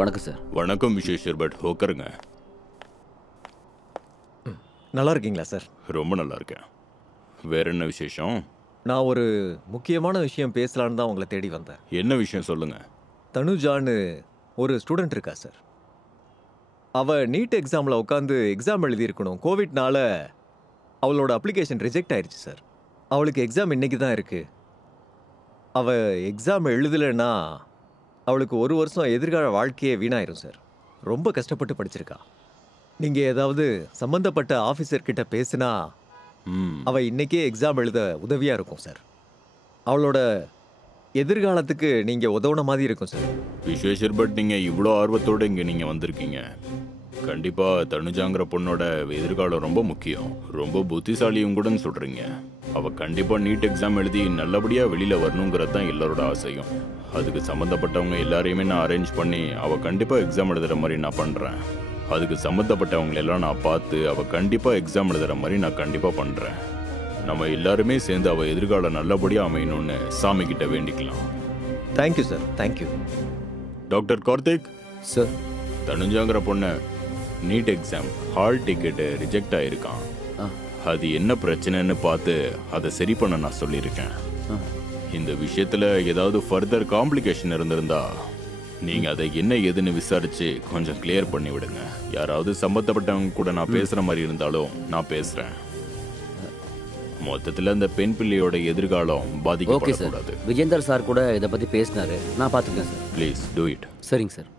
வணக்கம் சார். வணக்கம் விஸ்வேஸ்வர் பட், உட்காருங்க. நல்லா இருக்கீங்களா சார்? ரொம்ப நல்லா இருக்கேன். வேற என்ன விசேஷம்? நான் ஒரு முக்கியமான விஷயம் பேசலான்னு தான் உங்களை தேடி வந்தேன். என்ன விஷயம் சொல்லுங்க. தனுஜான்னு ஒரு ஸ்டூடெண்ட் இருக்கா சார். அவள் நீட் எக்ஸாமில் உட்காந்து எக்ஸாம் எழுதியிருக்கணும். கோவிட்னால அவளோட அப்ளிகேஷன் ரிஜெக்ட் ஆயிடுச்சு சார். அவளுக்கு எக்ஸாம் இன்னைக்கு தான் இருக்குது. அவள் எக்ஸாம் எழுதலைன்னா அவளுக்கு 1 வருஷம் எதிர்கால வாழ்க்கையே வீணாயிரும் சார். ரொம்ப கஷ்டப்பட்டு படிச்சிருக்கா. நீங்கள் ஏதாவது சம்மந்தப்பட்ட ஆஃபீஸர்கிட்ட பேசுனா அவள் இன்னைக்கே எக்ஸாம் எழுத உதவியாக இருக்கும் சார். அவளோட எதிர்காலத்துக்கு நீங்கள் உதவுன மாதிரி இருக்கும் சார். விஸ்வேஸ்வர் பட், நீங்கள் இவ்வளோ ஆர்வத்தோடு இங்கே நீங்கள் வந்திருக்கீங்க. கண்டிப்பாக தனுஜாங்கிற பொண்ணோட எதிர்காலம் ரொம்ப முக்கியம். ரொம்ப புத்திசாலியும் கூட சொல்கிறீங்க. அவள் கண்டிப்பாக நீட் எக்ஸாம் எழுதி நல்லபடியாக வெளியில் வரணுங்கிறது தான் எல்லாரோட ஆசையும். அதுக்கு சம்மந்தப்பட்டவங்க எல்லாரையுமே நான் அரேஞ்ச் பண்ணி அவள் கண்டிப்பாக எக்ஸாம் எழுதுகிற மாதிரி நான் பண்ணுறேன். அதுக்கு சம்மந்தப்பட்டவங்க எல்லாம் நான் பார்த்து அவள் கண்டிப்பாக எக்ஸாம் எழுதுகிற மாதிரி நான் கண்டிப்பாக பண்ணுறேன். நம்ம எல்லாருமே சேர்ந்து அவள் எதிர்காலம் நல்லபடியாக அமையணும்னு சாமி கிட்ட வேண்டிக்கலாம். Thank you sir, thank you. Doctor Karthik sir, தனுஜாங்கிற பொண்ணு NEET exam hall ticket reject ஆகிருக்கான். அது என்ன பிரச்சனைன்னு பார்த்து அதை சரி பண்ண நான் சொல்லியிருக்கேன். இந்த விஷயத்தில் ஏதாவது ஃபர்தர் காம்ப்ளிகேஷன் இருந்திருந்தா நீங்கள் அதை என்ன ஏதுன்னு விசாரித்து கொஞ்சம் கிளியர் பண்ணி விடுங்க. யாராவது சம்மந்தப்பட்டவங்க கூட நான் பேசுகிற மாதிரி இருந்தாலும் நான் பேசுகிறேன். மொத்தத்தில் அந்த பெண் பிள்ளையோட எதிர்காலம் பாதிக்கப்படக்கூடாது. விஜேந்தர் சார் கூட இதை பற்றி பேசினாரு, நான் பார்த்துக்கிறேன் சார். Please do it. சரிங்க சார்.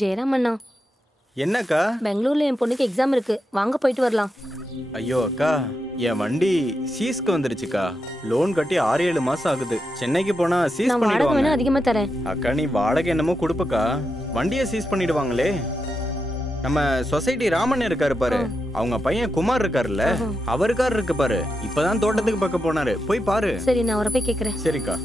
ஜெயராம் அண்ணா. என்னக்கா? பெங்களூர்ல என் பொண்ணுக்கு எக்ஸாம் இருக்கு, வாங்க போயிட்டு வரலாம். ஐயோ அக்கா, என் வண்டி சீஸ்க்கு வந்துருச்சுக்கா. லோன் கட்டி 6-7 மாசம் ஆகுது. சென்னைக்கு போனா சீஸ் நான் வாடகை பண்ணிடுவாங்க. வேணா அதிகமா தரேன். அக்கா நீ வாடகை என்னமோ கொடுப்பக்கா, வண்டியை சீஸ் பண்ணிடுவாங்களே. நம்ம சொசைட்டி ராமன் இருக்காரு பாரு, அவங்க பையன் குமார் இருக்காருல்ல, அவருக்கார் இருக்கு பாரு, இப்பதான் தோட்டத்துக்கு பக்கம் போனாரு, போய் பாரு. சரி நான் அவரை போய் கேக்குறேன். சரிக்கா.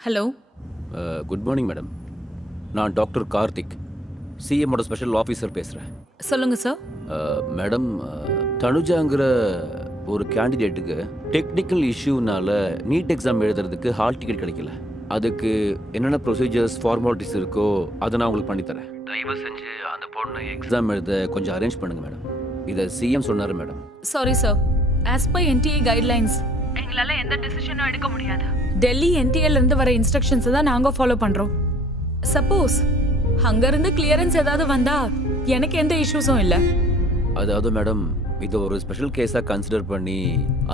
ஹலோ. Good morning madam. நான் டாக்டர் கார்த்திக், சிஎம்மோட ஸ்பெஷல் ஆஃபீஸர் பேசுகிறேன். சொல்லுங்க சார். மேடம், தனுஜாங்கிற ஒரு கேண்டிடேட்டுக்கு டெக்னிக்கல் இஷ்யூனால நீட் எக்ஸாம் எழுதுறதுக்கு ஹால் டிக்கெட் கிடைக்கல. அதுக்கு என்னென்ன ப்ரொசீஜர்ஸ் ஃபார்மாலிட்டிஸ் இருக்கோ அதை நான் உங்களுக்கு பண்ணித்தரேன். தயவு செஞ்சு அந்த பொண்ணு எக்ஸாம் எழுத கொஞ்சம் அரேஞ்ச் பண்ணுங்க மேடம். இதை சிஎம் சொன்னார் madam. Sorry sir, as per NDA guidelines எங்களால எந்த டிசிஷனும் எடுக்க முடியாது. டெல்லி என்டிஏல இருந்து வர இன்ஸ்ட்ரக்ஷன்ஸ் தான் நாங்க ஃபாலோ பண்றோம். சப்போஸ் அங்க இருந்து கிளியரன்ஸ் ஏதாவது வந்தா எனக்கு எந்த இஷ்யூஸும் இல்ல. அதாவது மேடம், இது ஒரு ஸ்பெஷல் கேஸா கன்சிடர் பண்ணி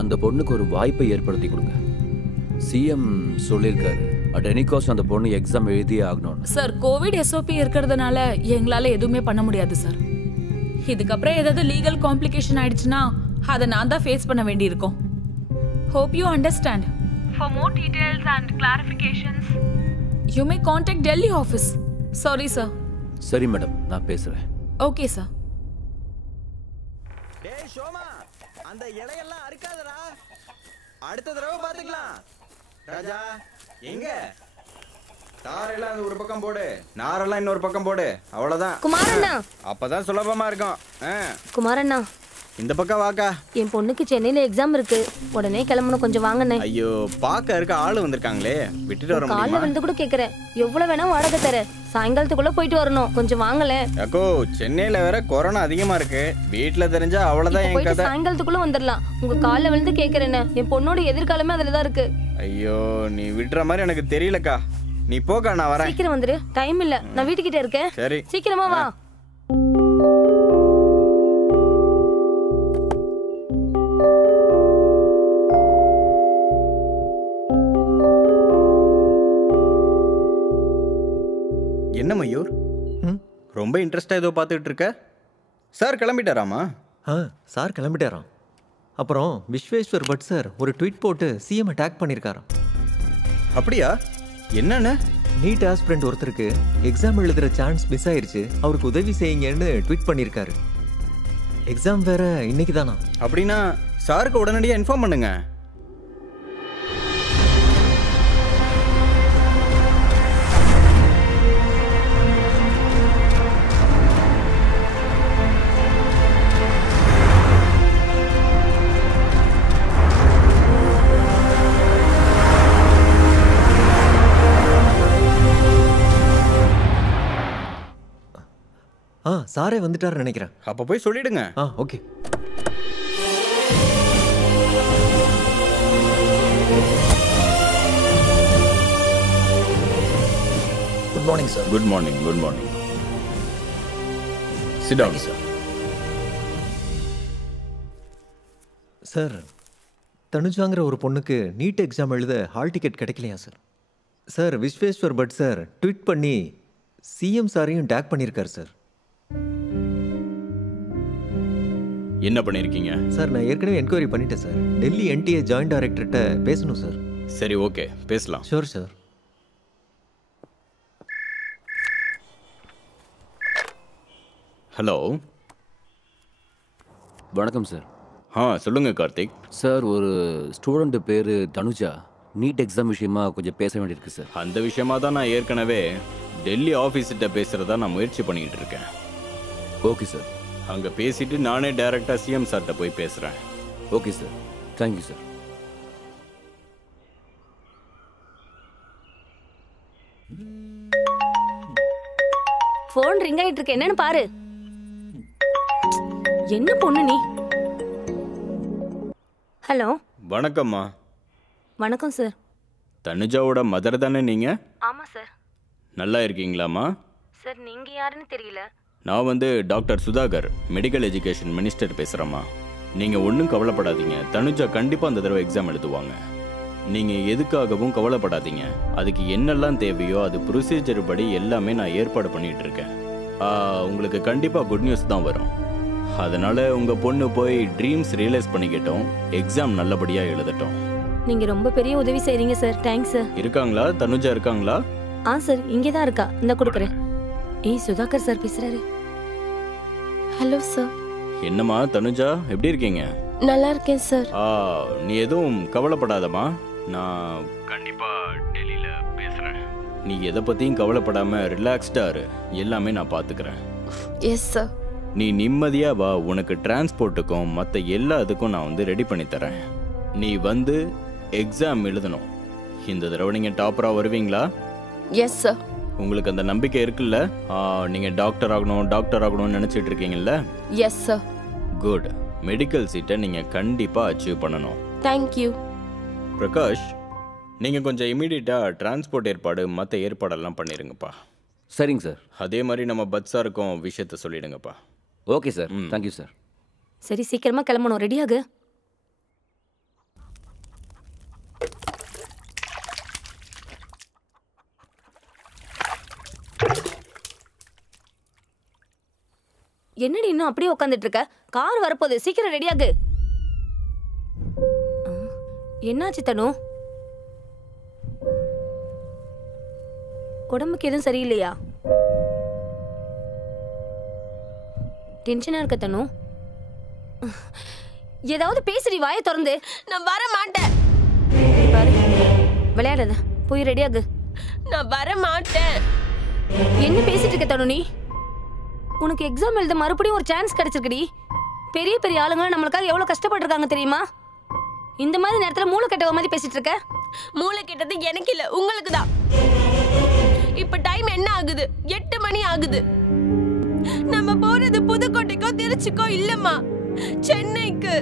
அந்த பொண்ணுக்கு ஒரு வாய்ப்பை ஏற்படுத்தி கொடுங்க. சிஎம் சொல்லியிருக்காரு, அட் எனி காஸ்ட் அந்த பொண்ணு எக்ஸாம் எழுதியே ஆகணும். சார், கோவிட் எஸ்ஓபி இருக்கிறதுனால எங்களால எதுவுமே பண்ண முடியாது சார். இதுக்கப்புறம் ஏதாவது லீகல் காம்ப்ளிகேஷன் ஆயிடுச்சுன்னா அதை நான் தான் ஃபேஸ் பண்ண வேண்டியிருக்கும். Hope you understand. For more details and clarifications, you may contact Delhi office. Sorry sir. சரி மேடம், நான் பேசுறேன். Okay sir. டேய் ஷோமா, அந்த இலையெல்லாம் அறுக்காதடா, அடுத்த தடவை பாத்துக்கலாம். ராஜா எங்க? தாரெல்லாம் அந்த ஒரு பக்கம் போடு, நாரெல்லாம் இன்னொரு பக்கம் போடு, அவ்வளவுதான். குமாரண்ணா, அப்பதான் சுலபமா இருக்கும். குமாரண்ணா, இந்த பக்கம் வாக்கா. என் பொண்ணுக்கு சென்னையில எக்ஸாம் இருக்கு, உடனே கிளம்பணும், கொஞ்சம் வாங்கண்ணே. ஐயோ, பாக்க இருக்க ஆளு வந்திருக்காங்களே, விட்டுட்டு வர காலைல முடியுமா? வந்து கூட கேக்குறேன், எவ்வளவு வேணா வாடகை தரேன், சாயங்காலத்துக்குள்ள போயிட்டு வரணும், கொஞ்சம் வாங்கல. அக்கோ, சென்னையில வேற கொரோனா அதிகமா இருக்கு, வீட்டுல தெரிஞ்சா அவ்வளவுதான் என் போயிட்டு கதை. சாயங்காலத்துக்குள்ள வந்துடலாம். உங்க கால்ல விழுந்து கேக்குறேன்னு, என் பொண்ணோட எதிர்காலமே அதுலதான் இருக்கு. ஐயோ, நீ விடுற மாதிரி எனக்கு தெரியலக்கா. நீ போக்கா, நான் வரேன். சீக்கிரம் வந்துரு, டைம் இல்ல, நான் வீட்டுக்கிட்ட இருக்கேன். சரி, சீக்கிரமா வா. என்ன மயூர், ரொம்ப இன்ட்ரெஸ்டா ஏதோ பார்த்துட்டு இருக்க? சார் கிளம்பிட்டாராமா? சார் கிளம்பிட்டாராம். அப்புறம் விஸ்வேஸ்வர் பட் சார் ஒரு ட்வீட் போட்டு சிஎம் டேக் பண்ணியிருக்காராம். அப்படியா? என்னன்னு? நீட் ஆஸ்பிரண்ட் ஒருத்தருக்கு எக்ஸாம் எழுதுகிற சான்ஸ் மிஸ் ஆயிருச்சு, அவருக்கு உதவி செய்யுங்கன்னு ட்வீட் பண்ணியிருக்காரு. எக்ஸாம் வேற இன்னைக்கு தானா? அப்படின்னா சாருக்கு உடனடியாக இன்ஃபார்ம் பண்ணுங்க. சாரே வந்துட்டாரு நினைக்கிறேன். அப்போ போய் சொல்லிடுங்க. Okay. Good morning sir. Good morning. Good morning. Sit down sir. Sir, தனுஜாங்கிற ஒரு பொண்ணுக்கு நீட் எக்ஸாம் எழுத ஹால் டிக்கெட் கிடைக்கலையா sir? Sir, Vishweshwar Bhat sir tweet பண்ணி சிஎம் சாரையும் டேக் பண்ணியிருக்காரு சார். என்ன பண்ணியிருக்கீங்க? சார், நான் ஏற்கனவே என்கொயரி பண்ணிட்டேன் சார். டெல்லி என்டிஏ ஜாயிண்ட் டைரக்டர்கிட்ட பேசணும் சார். சரி, ஓகே, பேசலாம். Sure sir. ஹலோ. வணக்கம் சார். சொல்லுங்க கார்த்திக். சார், ஒரு ஸ்டூடெண்ட் பேர் தனுஜா நீட் எக்ஸாம் விஷயமா கொஞ்சம் பேச வேண்டியிருக்கு சார். அந்த விஷயமா தான் நான் ஏற்கனவே டெல்லி ஆஃபீஸ்கிட்ட பேசுகிறதா நான் முயற்சி பண்ணிக்கிட்டு இருக்கேன். Okay sir. அங்கே பேசிட்டு நானே டைரெக்டாக சிஎம் சார்கிட்ட போய் பேசுகிறேன். Okay sir, thank you sir. Phone ring ஆயிட்டு இருக்கு, என்னன்னு பாரு. என்ன பொண்ணு நீ? ஹலோ. வணக்கம்மா. வணக்கம் சார். தனுஜாவோட மதர் தானே நீங்கள்? ஆமா சார். நல்லா இருக்கீங்களாம்மா? சார் நீங்க யாருன்னு தெரியல. நான் வந்து doctor Sudhakar, medical education minister பேசுகிறேம்மா. நீங்கள் ஒன்றும் கவலைப்படாதீங்க, தனுஜா கண்டிப்பாக அந்த தடவை எக்ஸாம் எழுதுவாங்க. நீங்கள் எதுக்காகவும் கவலைப்படாதீங்க. அதுக்கு என்னெல்லாம் தேவையோ அது ப்ரொசீஜர் படி எல்லாமே நான் ஏற்பாடு பண்ணிகிட்டு இருக்கேன். உங்களுக்கு கண்டிப்பாக குட் நியூஸ் தான் வரும். அதனால் உங்கள் பொண்ணு போய் ட்ரீம்ஸ் ரியலைஸ் பண்ணிக்கிட்டோம், எக்ஸாம் நல்லபடியாக எழுதட்டும். நீங்க ரொம்ப பெரிய உதவி செய்றீங்க சார். Thanks sir. இருக்காங்களா தனுஜா? இருக்காங்களா? சார் இங்கே தான் இருக்கா. இந்த கொடுக்குறேன். சுதாகர் சார் பேசுறாரு. Hello sir. என்னம்மா தனுஜா, எப்படி இருக்கீங்க? நல்லா இருக்கேன் சார். நீ எதுவும் கவலைப்படாதம்மா, நான் கண்டிப்பாக டெல்லியில் பேசுகிறேன். நீ எதை பற்றியும் கவலைப்படாமல் ரிலாக்ஸ்டாக இரு, எல்லாமே நான் பார்த்துக்கிறேன். Yes sir. நீ நிம்மதியாக வா, உனக்கு டிரான்ஸ்போர்ட்டுக்கும் மற்ற எல்லா இதுக்கும் நான் வந்து ரெடி பண்ணி தரேன். நீ வந்து எக்ஸாம் எழுதணும். இந்த தடவை நீங்கள் டாப்பராக வருவீங்களா? Yes sir. உங்களுக்கு அந்த நம்பிக்கை இருக்குல்ல? நீங்கள் டாக்டர் ஆகணும்னு நினச்சிட்டு இருக்கீங்கல்ல? Yes sir. குட். மெடிக்கல் சீட்டை நீங்கள் கண்டிப்பாக அச்சீவ் பண்ணணும். தேங்க்யூ. பிரகாஷ், நீங்கள் கொஞ்சம் இமீடியட்டாக டிரான்ஸ்போர்ட் ஏற்பாடு மற்ற ஏற்பாடெல்லாம் பண்ணிடுங்கப்பா. சரிங்க சார். அதே மாதிரி நம்ம பட்ஸாருக்கும் விஷயத்த சொல்லிடுங்கப்பா. Okay sir. Thank you sir. சரி சீக்கிரமா கிளம்பணும். ரெடியாகு. என்னடி இன்னும் அப்படியே உட்காந்துட்டு இருக்க? கார் வரப்போகுது, சீக்கிரம் ரெடியாகு. என்னாச்சு தனு? உடம்புக்கு எதுவும் சரியில்லையா? டென்ஷனா இருக்க தனு? ஏதாவது பேசுறி, வாயை திறந்து. நான் வர மாட்டேன். விளையாடாத, போய் ரெடியாகு. நான் வர மாட்டேன். என்ன பேசிட்டு இருக்க தனு நீ? உனக்கு எக்ஸாம் எழுத மறுபடியும் ஒரு சான்ஸ் கிடைச்சிருக்குடி. பெரிய பெரிய ஆளுங்க நம்மளுக்காக எவ்வளவு கஷ்டப்பட்டிருக்காங்க தெரியுமா? இந்த மாதிரி நேரத்துல மூளை கெட்டவ மாதிரி பேசிட்டு இருக்க. மூளை கெட்டது எனக்கு இல்ல, உங்களுக்கு தான். இப்ப டைம் என்ன ஆகுது? 8 மணி ஆகுது. நம்ம போறது புதுக்கோட்டைக்கோ திருச்சிக்கோ இல்லம்மா, சென்னைக்கு.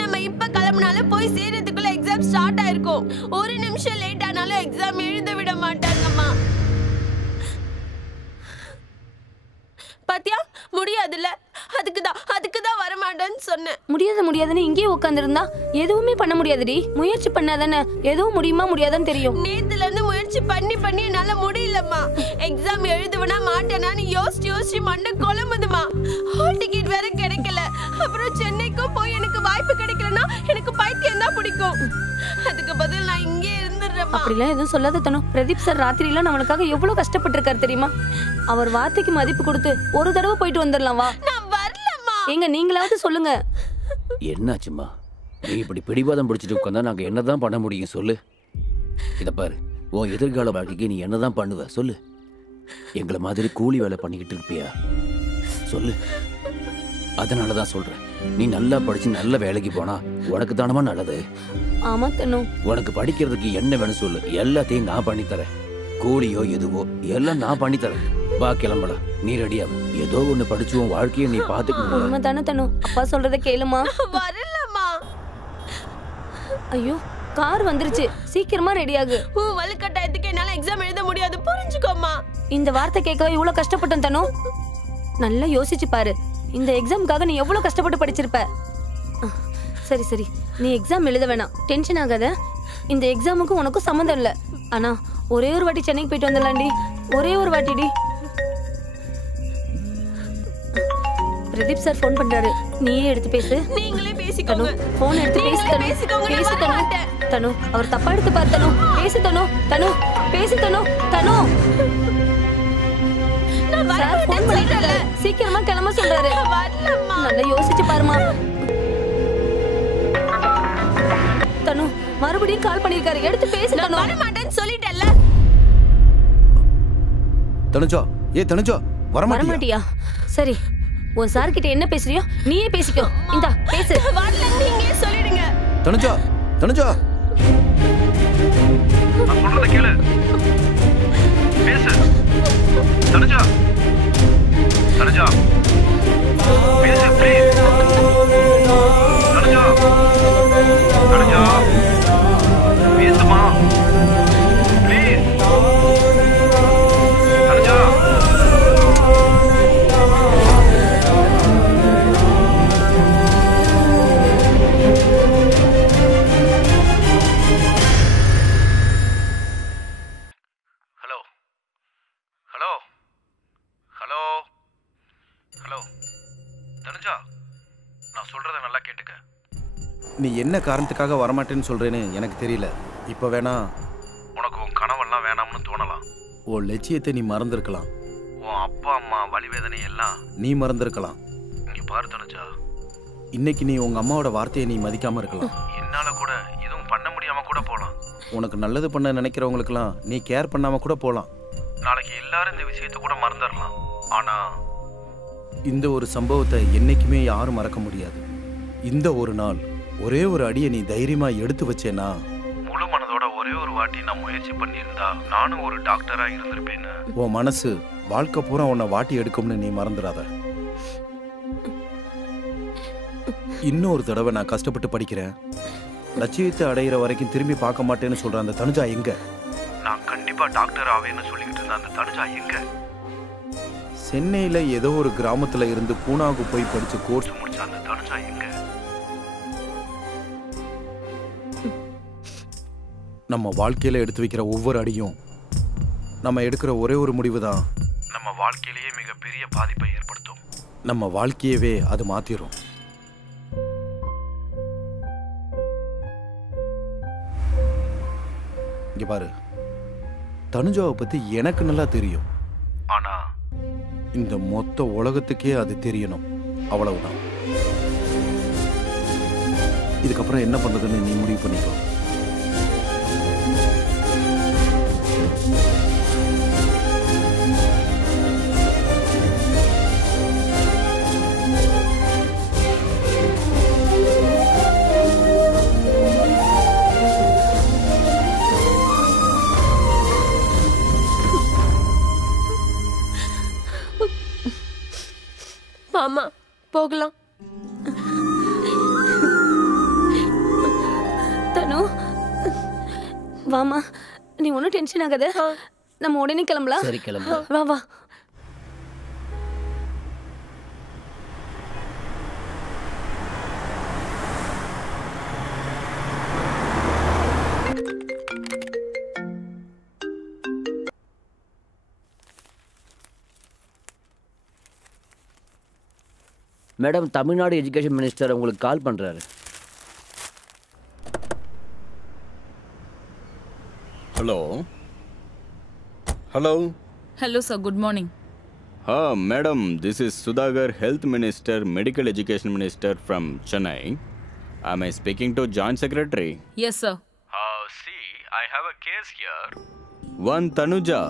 நம்ம இப்ப கிளம்பினாலும் போய் சேர்றதுக்குள்ள எக்ஸாம் ஸ்டார்ட் ஆயிருக்கும். ஒரு நிமிஷம் லேட் ஆனாலும் எக்ஸாம் எழுத விட மாட்டாங்கம்மா. பாத்தியா, முடியாதுல்ல. அதுக்குதான் வர மாட்டேன்னு சொன்னேன். முடியாதுன்னு இங்கேயே உட்காந்துருந்தா எதுவுமே பண்ண முடியாதுடி. முயற்சி பண்ணாதானே எதுவும் முடியுமா முடியாதான்னு தெரியும். நேத்துல இருந்து முயற்சி பண்ணி என்னால முடியலம்மா. எக்ஸாம் எழுதுவனா மாட்டேனான்னு யோசிச்சு மண்டை குழம்புதுமா. ஹால் டிக்கெட் வேற கிடைக்கல. அப்புறம் சென்னைக்கும் போய் எனக்கு வாய்ப்பு கிடைக்கலன்னா எனக்கு பைத்தியம் தான் பிடிக்கும். அதுக்கு பதில் நான் இங்கே இருந்துடுறேன். அப்படிலாம் எதுவும் சொல்லாத தனு. பிரதீப் சார் ராத்திரியில நம்மளுக்காக எவ்வளவு கஷ்டப்பட்டு இருக்காரு தெரியுமா? அவர் வார்த்தைக்கு மதிப்பு கொடுத்து ஒரு தடவை போயிட்டு வந்துடலாம். வா. நான் வரலம்மா. எங்க நீங்களாவது சொல்லுங்க. என்னாச்சுமா? நீ இப்படி பிடிவாதம் பிடிச்சிட்டு உட்காந்தா நாங்க என்னதான் பண்ண முடியும் சொல்லு? இத பாரு, உன் எதிர்கால வாழ்க்கைக்கு நீ என்னதான் பண்ணுவ சொல்லு? எங்களை மாதிரி கூலி வேலை பண்ணிக்கிட்டு இருப்பியா சொல்லு? அதனாலதான் சொல்றேன், நீ நல்லா படிச்சு நல்ல வேலைக்கு போனா உனக்கு தானமா நல்லது. ஆமா தனு. உனக்கு படிக்கிறதுக்கு என்ன வேணும் சொல்லு, எல்லாத்தையும் நான் பண்ணித்தரேன். கூலியோ எதுவோ எல்லாம் நான் பண்ணித்தரேன். வா கிளம்பலாம். நீ ரெடியா? ஏதோ ஒண்ணு படிச்சு உன் வாழ்க்கையை நீ பாத்துக்கணும். உண்மைதானே தனு? அப்பா சொல்றத கேளுமா. வரலம்மா. ஐயோ, கார் வந்துருச்சு, சீக்கிரமா ரெடியாகு. வலுக்கட்டாயத்துக்கு என்னால எக்ஸாம் எழுத முடியாது, புரிஞ்சுக்கோமா. இந்த வார்த்தை கேட்கவே இவ்வளவு கஷ்டப்பட்டேன் தனு. நல்லா யோசிச்சு பாரு, இந்த எக்ஸாமுக்காக நீ எவ்வளவு கஷ்டப்பட்டு படிச்சிருப்ப. சரி நீ எக்ஸாம் எழுத வேணாம், டென்ஷன் ஆகாத. இந்த எக்ஸாமுக்கும் உனக்கும் சம்மந்தம் இல்லை. ஆனா ஒரே ஒரு வாட்டி சென்னைக்கு போயிட்டு வந்துடலாம்டி. ஒரே ஒரு வாட்டிடி. பிரதீப் சார் ஃபோன் பண்றாரு, நீயே எடுத்து பேசு. நீங்களே பேசிக்கோங்க. ஃபோன் எடுத்து பேசு தனு. தனு, அவர் தப்பா எடுத்து பாரு தனு. பேசு தனு. பேசு தனு. சார் ஃபோன் பண்ணிட்டாரு, சீக்கிரமா கிளம்ப சொல்றாரு. நல்லா யோசிச்சு பாருமா. தனு மறுபடியும் கால் பண்ணிருக்காரு, எடுத்து பேசு தனு. வர மாட்டேன்னு சொல்லிட்டேல்ல. தனுஜா வர மாட்டியா? சரி, உன் சார் கிட்ட என்ன பேசுறியோ நீயே பேசிக்கோ. இந்தா பேசு. வரல, நீங்களே சொல்லிடுங்க. தனுஜா நான் சொல்றத கேளு. பேசு. தனுஜா பேசு ப்ளீஸ். தனுஜா பேசுமா. சொல்றத நல்லா கேட்டுக்க. நீ என்ன காரணத்துக்காக வரமாட்டேன்னு சொல்றேன்னு எனக்கு தெரியல. இப்போ வேணா உனக்கு உன் கனவெல்லாம் வேணாம்னு தோணலாம். உன் லட்சியத்தை நீ மறந்துருக்கலாம். உன் அப்பா அம்மா வலிவேதனை எல்லாம் நீ மறந்துருக்கலாம். இங்க பாரு தனுஜா, இன்னைக்கு நீ உங்க அம்மாவோட வார்த்தையை நீ மதிக்காம இருக்கலாம். என்னால கூட எதுவும் பண்ண முடியாம கூட போலாம். உனக்கு நல்லது பண்ண நினைக்கிறவங்களுக்கெல்லாம் நீ கேர் பண்ணாம கூட போலாம். நாளைக்கு எல்லாரும் இந்த விஷயத்தை கூட மறந்துடலாம். ஆனா இந்த ஒரு சம்பவத்தை என்னைக்குமே யாரும் மறக்க முடியாது. இந்த ஒரு நாள் ஒரே ஒரு அடியை நீ தைரியமா எடுத்து வச்சேனா, முழு மனதோட ஒரே ஒரு வாட்டி நான் முயற்சி பண்ணியிருந்தா நானும் ஒரு டாக்டரா இருந்திருப்பேன்னு. உன் மனசு வாழ்க்கை பூரா உன்னை வாட்டி எடுக்கும்னு நீ மறந்துடாத. இன்னொரு தடவை நான் கஷ்டப்பட்டு படிக்கிறேன், லட்சியத்தை அடையிற வரைக்கும் திரும்பி பார்க்க மாட்டேன்னு சொல்ற அந்த தனுஜா எங்க? நான் கண்டிப்பா டாக்டர் ஆவேன்னு சொல்லிக்கிட்டு இருந்த அந்த தனுஜா எங்க? சென்னையில ஏதோ ஒரு கிராமத்துல இருந்து பூனாவுக்கு போய் படிச்சு கோர்ஸ் முடிச்ச அந்த தனுஜா எங்க? நம்ம வாழ்க்கையில எடுத்து வைக்கிற ஒவ்வொரு அடியும், நம்ம எடுக்கிற ஒரே ஒரு முடிவு தான் நம்ம வாழ்க்கையிலேயே மிகப்பெரிய பாதிப்பை ஏற்படுத்தும். நம்ம வாழ்க்கையவே அது மாத்திரும். இங்க பாரு, தனுஜாவை பத்தி எனக்கு நல்லா தெரியும். ஆனா இந்த மொத்த உலகத்துக்கே அது தெரியணும், அவ்வளவுதான். இதுக்கப்புறம் என்ன பண்றதுன்னு நீ முடிவு பண்ணிக்கோ. மாமா போகலாம். தனு வாமா, நீ ஒன்றும் டென்ஷன் ஆகாத, நம்ம உடனே கிளம்பலாம். சரி, கிளம்பு. வா வா. மேடம், தமிழ்நாடு எஜுகேஷன் மினிஸ்டர் உங்களுக்கு கால் பண்ணுறாரு. Hello hello hello sir, good morning. Madam, this is Sudhakar, health minister, medical education minister from Chennai. Am I speaking to Joint Secretary? Yes, sir. See, I have a case here. One Tanuja,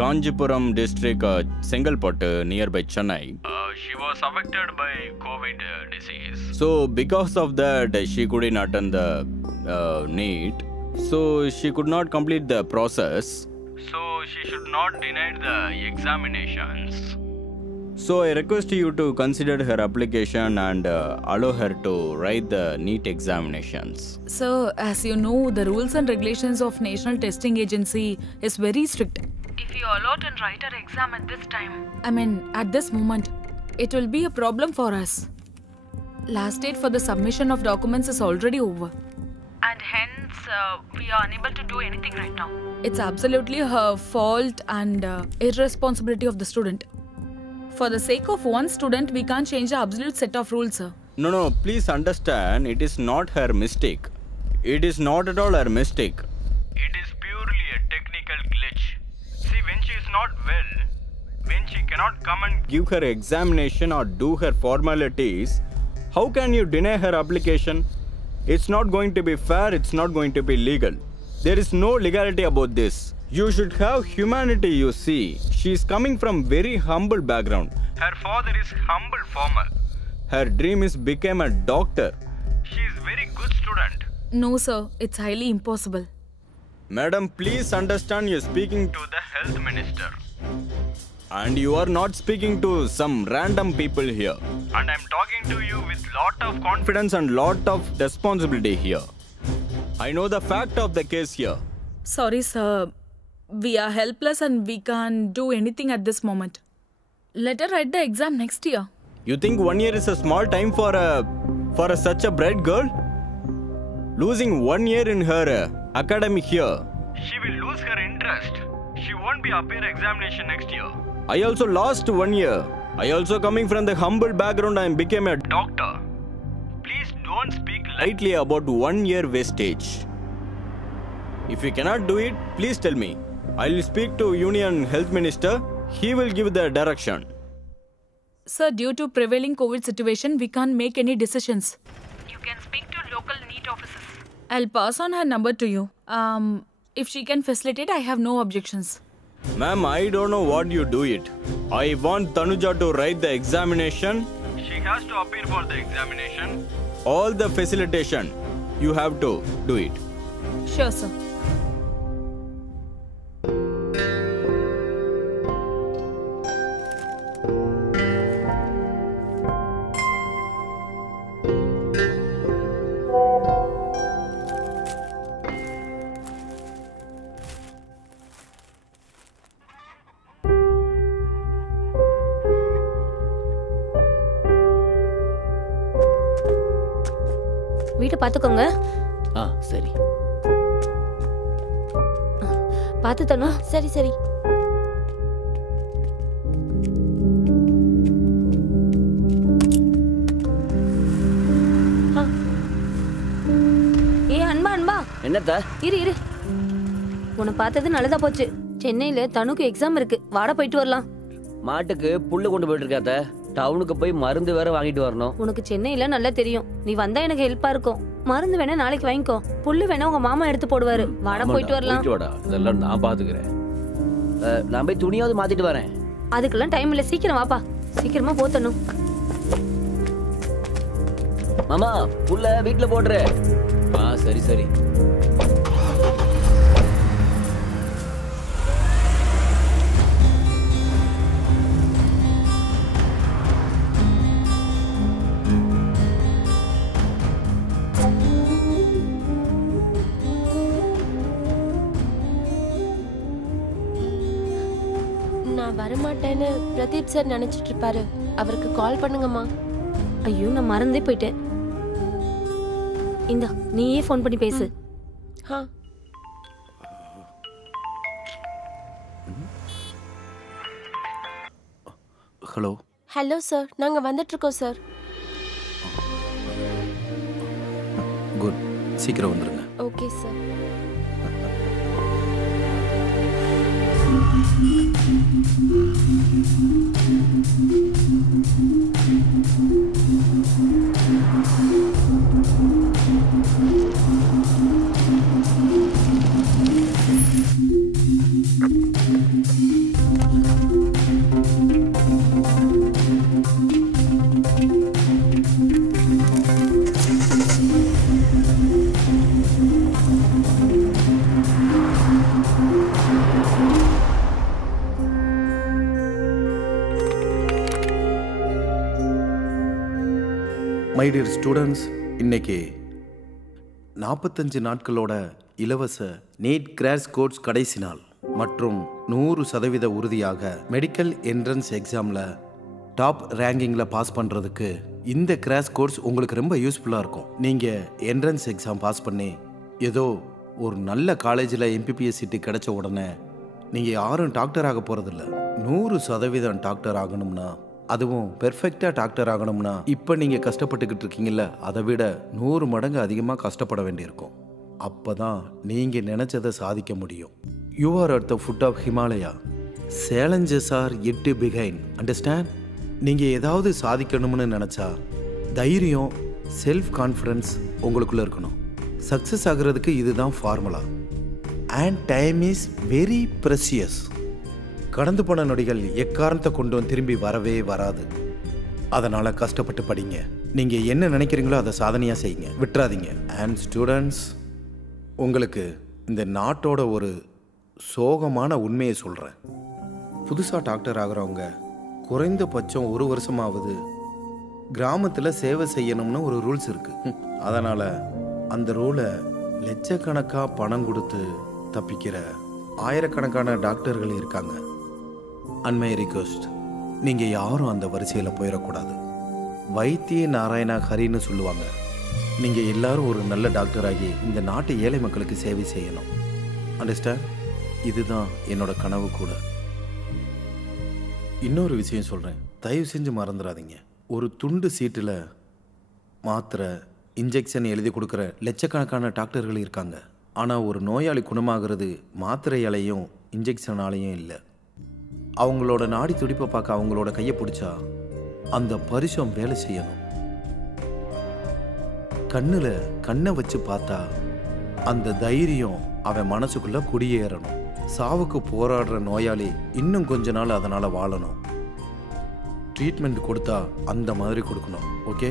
Kanjipuram district, Sengalpattu, nearby Chennai. She was affected by COVID disease. So, because of that, she couldn't attend the NEET. So, she could not complete the process. So, she should not deny the examinations. So, I request you to consider her application and allow her to write the NEET examinations. Sir, as you know, the rules and regulations of National Testing Agency is very strict. If you allot and write her exam at this time, at this moment, it will be a problem for us. Last date for the submission of documents is already over. And hence, we are unable to do anything right now. It's absolutely her fault and irresponsibility of the student. For the sake of one student, we can't change the absolute set of rules, sir. No, please understand, it is not her mistake. It is not at all her mistake. It is purely a technical glitch. See, when she is not well, when she cannot come and give her examination or do her formalities, how can you deny her application? It's not going to be fair, it's not going to be legal. There is no legality about this. You should have humanity, you see. She is coming from very humble background. Her father is humble farmer. Her dream is become a doctor. She is very good student. No, sir. It's highly impossible. Madam, please understand, you're speaking to the health minister. And you are not speaking to some random people here. And I'm talking to you with lot of confidence and lot of responsibility here. I know the fact of the case here. Sorry, sir. We are helpless and we can't do anything at this moment. Let her write the exam next year. You think 1 year is a small time for such a bright girl? Losing 1 year in her academic here, she will lose her interest. She won't be appear examination next year. I also lost 1 year. I also coming from the humble background and became a doctor. please don't speak lightly about 1 year wastage. If you cannot do it, please tell me. I will speak to Union Health Minister. He will give the direction. Sir, due to prevailing COVID situation, we can't make any decisions. You can speak to local NEET officers. I'll pass on her number to you. If she can facilitate, I have no objections. Ma'am, I don't know what you do it. I want Tanuja to write the examination. She has to appear for the examination. All the facilitation, you have to do it. Sure, sir. வீட்டை பார்த்துக்கோங்க. சரி. பார்த்து தானோ? சரி சரி. அன்பா அன்பா. என்னத்த? இரு. உன்னை பார்த்தது நல்லதா போச்சு. சென்னையில தனுக்கு எக்ஸாம் இருக்கு. வாட போயிட்டு வரலாம். மாட்டுக்கு புல்லு கொண்டு போயிட்டு இருக்காத்த. டவுனுக்கு போய் மருந்து வேற வாங்கிட்டு வரணும். உனக்கு சென்னையில நல்லா தெரியும். நீ வந்தா எனக்கு ஹெல்ப்பா இருக்கும். மருந்து வேணா நாளைக்கு வாங்கிக்கோ. புல்லு வேணா உங்க மாமா எடுத்து போடுவாரு. வாட போயிட்டு வரலாம். அதெல்லாம் நான் பாத்துக்கிறேன். நான் போய் துணியாவது மாத்திட்டு வரேன். அதுக்கெல்லாம் டைம் இல்ல. சீக்கிரம் வாப்பா. சீக்கிரமா போத்தணும். மாமா புல்ல வீட்டுல போடுற. சரி சரி. வரமாட்டேன்னு பிரதீப் சார் நினைச்சிட்டு இருப்பாரு. அவருக்கு கால் பண்ணுங்கம்மா. ஐயோ நான் மறந்தே போயிட்டேன். இந்தா நீயே ஃபோன் பண்ணி பேசு. ஹலோ. ஹலோ சார், நாங்க வந்துட்டு இருக்கோம் சார். குட், சீக்கிரம் வந்துருங்க. Okay sir. My dear students, இன்னைக்கு 45 நாட்களோட இலவச நீட் கிராஷ் கோர்ஸ் கடைசி நாள் மற்றும் 100% உறுதியாக மெடிக்கல் என்ட்ரன்ஸ் எக்ஸாமில் டாப் ரேங்கிங்கில் பாஸ் பண்ணுறதுக்கு இந்த கிராஷ் கோர்ஸ் உங்களுக்கு ரொம்ப யூஸ்ஃபுல்லாக இருக்கும். நீங்கள் என்ட்ரன்ஸ் எக்ஸாம் பாஸ் பண்ணி ஏதோ ஒரு நல்ல காலேஜில் எம்பிபிஎஸ் சீட்டு கிடைச்ச உடனே நீங்கள் யாரும் டாக்டர் ஆக போகிறதில்ல. 100% டாக்டர் ஆகணும்னா, அதுவும் பெர்ஃபெக்டாக டாக்டர் ஆகணும்னா இப்போ நீங்கள் கஷ்டப்பட்டுக்கிட்டு இருக்கீங்கல்ல, அதை விட 100 மடங்கு அதிகமாக கஷ்டப்பட வேண்டியிருக்கும். அப்போ தான் நீங்கள் நினச்சதை சாதிக்க முடியும். You are at the foot of Himalaya. Challenges are yet behind. Understand? நீங்கள் ஏதாவது சாதிக்கணும்னு நினச்சா தைரியம், செல்ஃப் கான்ஃபிடன்ஸ் உங்களுக்குள்ளே இருக்கணும். சக்ஸஸ் ஆகிறதுக்கு இதுதான் formula. And time is very precious. கடந்து போன நொடிகள் எக்காரணத்தை கொண்டும் திரும்பி வரவே வராது. அதனால் கஷ்டப்பட்டு படிங்க. நீங்கள் என்ன நினைக்கிறீங்களோ அதை சாதனையாக செய்யுங்க, விட்டுறாதீங்க. அண்ட் ஸ்டூடெண்ட்ஸ், உங்களுக்கு இந்த நாட்டோட ஒரு சோகமான உண்மையை சொல்கிறேன். புதுசாக டாக்டர் ஆகிறவங்க குறைந்தபட்சம் 1 வருஷமாவது கிராமத்தில் சேவை செய்யணும்னு ஒரு ரூல்ஸ் இருக்குது. அதனால் அந்த ரூலை லட்சக்கணக்காக பணம் கொடுத்து தப்பிக்கிற ஆயிரக்கணக்கான டாக்டர்கள் இருக்காங்க. அண்ட் மை ரிக்வெஸ்ட், நீங்கள் யாரும் அந்த வரிசையில் போயிடக்கூடாது. வைத்திய நாராயணா ஹரின்னு சொல்லுவாங்க. நீங்கள் எல்லாரும் ஒரு நல்ல டாக்டராகி இந்த நாட்டு ஏழை மக்களுக்கு சேவை செய்யணும். அண்டர்ஸ்டாண்ட்? இதுதான் என்னோட கனவு கூட. இன்னொரு விஷயம் சொல்கிறேன், தயவு செஞ்சு மறந்துடாதீங்க. ஒரு துண்டு சீட்டில் மாத்திரை இன்ஜெக்ஷன் எழுதி கொடுக்குற லட்சக்கணக்கான டாக்டர்கள் இருக்காங்க. ஆனால் ஒரு நோயாளி குணமாகிறது மாத்திரையாலையும் இன்ஜெக்ஷனாலையும் இல்லை. அவங்களோட நாடி துடிப்பை பார்க்க அவங்களோட கையை பிடிச்சா அந்த பரிசம் வேலை செய்யணும். கண்ணில் கண்ணை வச்சு பார்த்தா அந்த தைரியம் அவன் மனசுக்குள்ள குடியேறணும். சாவுக்கு போராடுற நோயாளி இன்னும் கொஞ்ச நாள் அதனால் வாழணும். ட்ரீட்மெண்ட் கொடுத்தா அந்த மாதிரி கொடுக்கணும். ஓகே,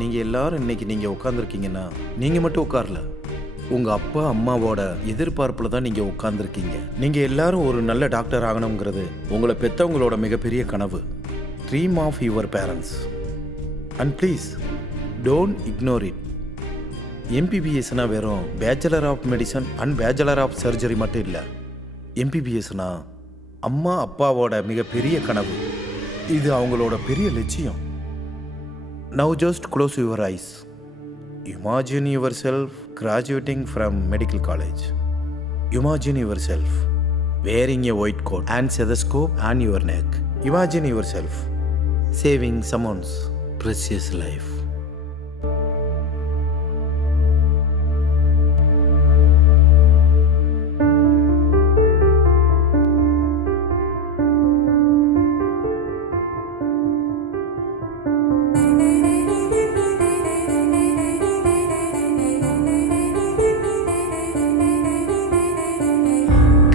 நீங்கள் எல்லாரும் இன்னைக்கு நீங்கள் உட்காந்துருக்கீங்கன்னா நீங்கள் மட்டும் உட்காரல, உங்கள் அப்பா அம்மாவோட எதிர்பார்ப்பில் தான் நீங்கள் உட்காந்துருக்கீங்க. நீங்கள் எல்லாரும் ஒரு நல்ல டாக்டர் ஆகணுங்கிறது உங்களை பெற்றவங்களோட மிகப்பெரிய கனவு. Dream of your parents and please don't ignore it. எம்பிபிஎஸ்னா வெறும் bachelor of medicine and bachelor of surgery மட்டும் இல்லை. எம்பிபிஎஸ்னா அம்மா அப்பாவோட மிகப்பெரிய கனவு. இது அவங்களோட பெரிய லட்சியம். Now just close your eyes. Imagine yourself graduating from medical college. Imagine yourself wearing a white coat and stethoscope on your neck. Imagine yourself saving someone's precious life.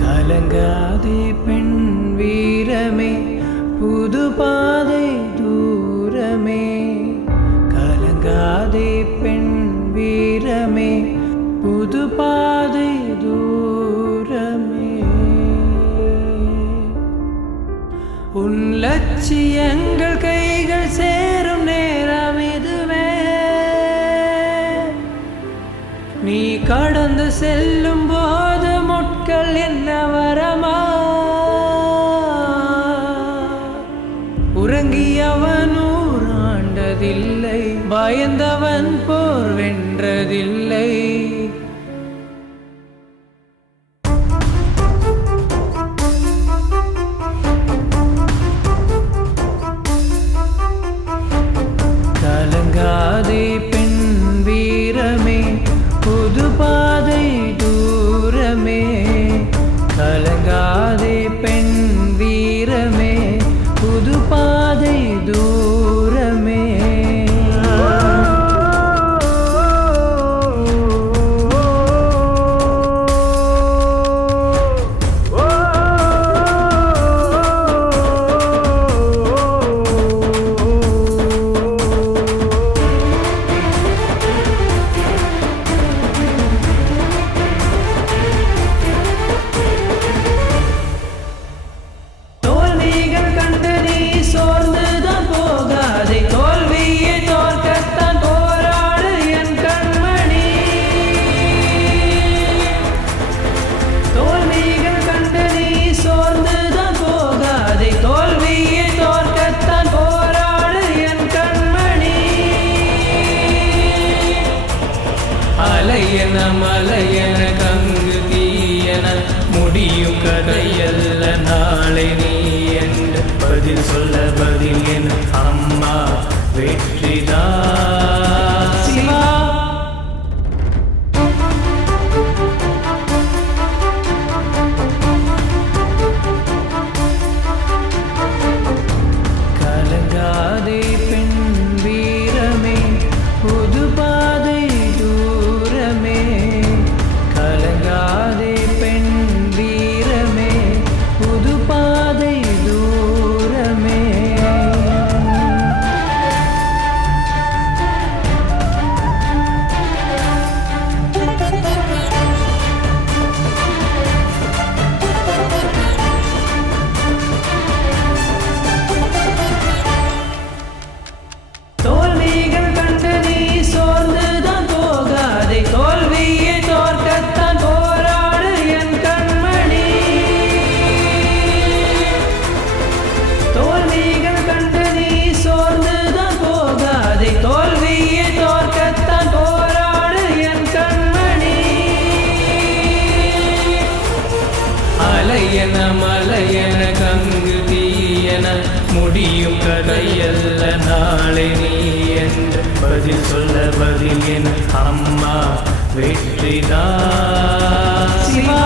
கலங்காதே பெண் வீரமே, புது பாதை தூரமே. கலங்காதே பெண் வீரமே, புது பாதை தூரமே. உன் லட்சியங்கள் கைகள் சேரும் நேரம் இதுவே. நீ கடந்து செல்லும் போது முட்கள் என்ன வரமா? உறங்கியவன் ஊராண்டதில்லை, பயந்தவன் போர் வென்றதில்லை. கலங்காதே பெண் வீரமே, புது பாதை தூரமே. கலங்காதே பெண் வீரமே, புது பாதை தூரமே. அலையன மலையன கங்கு தீயன முடியும் கதையல்ல நாளை நீ என்று பதில் சொல்ல பதில் என் அம்மா வெற்றிதான். சிவா கலங்காதே பெண் வீரமே, புது பாதை தூரமே. கலங்காதே பெண் வீரமே, புது பாதை தூரமே. தோல்விகள் கண்டு நீ சோர்ந்துதான் போகாதே, தோல்வியை தோற்கத்தான் போராடு என் கண்மணி. தோல்விகள் கண்டு நீ சோர்ந்துதான் போகாதே, தோல்வியை தோற்கத்தான் போராடு என் கண்மணி. அலையன மலையன கங்கு தீயன முடியும் கதையல்ல நாளை நீ என்று பதில் சொல்ல பதில் என் அம்மா வெற்றிதான் சிவா.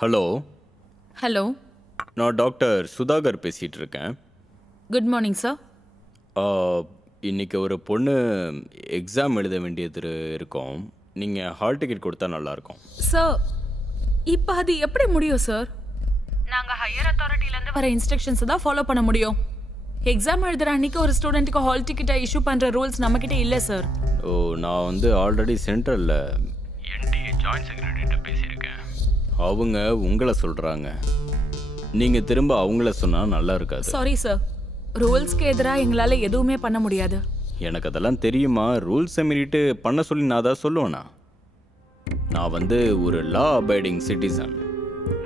ஹலோ ஹலோ, நான் டாக்டர் சுதாகர் பேசிகிட்டு இருக்கேன். Good morning sir. இன்னைக்கு ஒரு பொண்ணு எக்ஸாம் எழுத வேண்டியது இருக்கும். நீங்கள் ஹால் டிக்கெட் கொடுத்தா நல்லாயிருக்கும். சார், இப்போ அது எப்படி முடியும் சார்? நாங்கள் ஹையர் அத்தாரிட்டிலேருந்து வர இன்ஸ்ட்ரக்ஷன்ஸை தான் ஃபாலோ பண்ண முடியும். எக்ஸாம் எழுதுகிற அன்றைக்கி ஒரு ஸ்டூடெண்ட்டுக்கு ஹால் டிக்கெட்டை இஷ்யூ பண்ணுற ரூல்ஸ் நம்மக்கிட்ட இல்லை சார். ஓ, நான் வந்து ஆல்ரெடி சென்ட்ரலில் என்டிஏ ஜாயின்ட் செக்ரட்டரிட்ட பேசியிருக்கேன். அவங்க உங்களை சொல்கிறாங்க. நீங்கள் திரும்ப அவங்கள சொன்னால் நல்லா இருக்காது. சாரி சார், ரூல்ஸ்க்கு எதிராக எங்களால் எதுவுமே பண்ண முடியாது. எனக்கு அதெல்லாம் தெரியுமா? ரூல்ஸை மீறிட்டு பண்ண சொல்லி நான் தான் சொல்லுவேண்ணா. நான் வந்து ஒரு லா அபைடிங் சிட்டிசன்.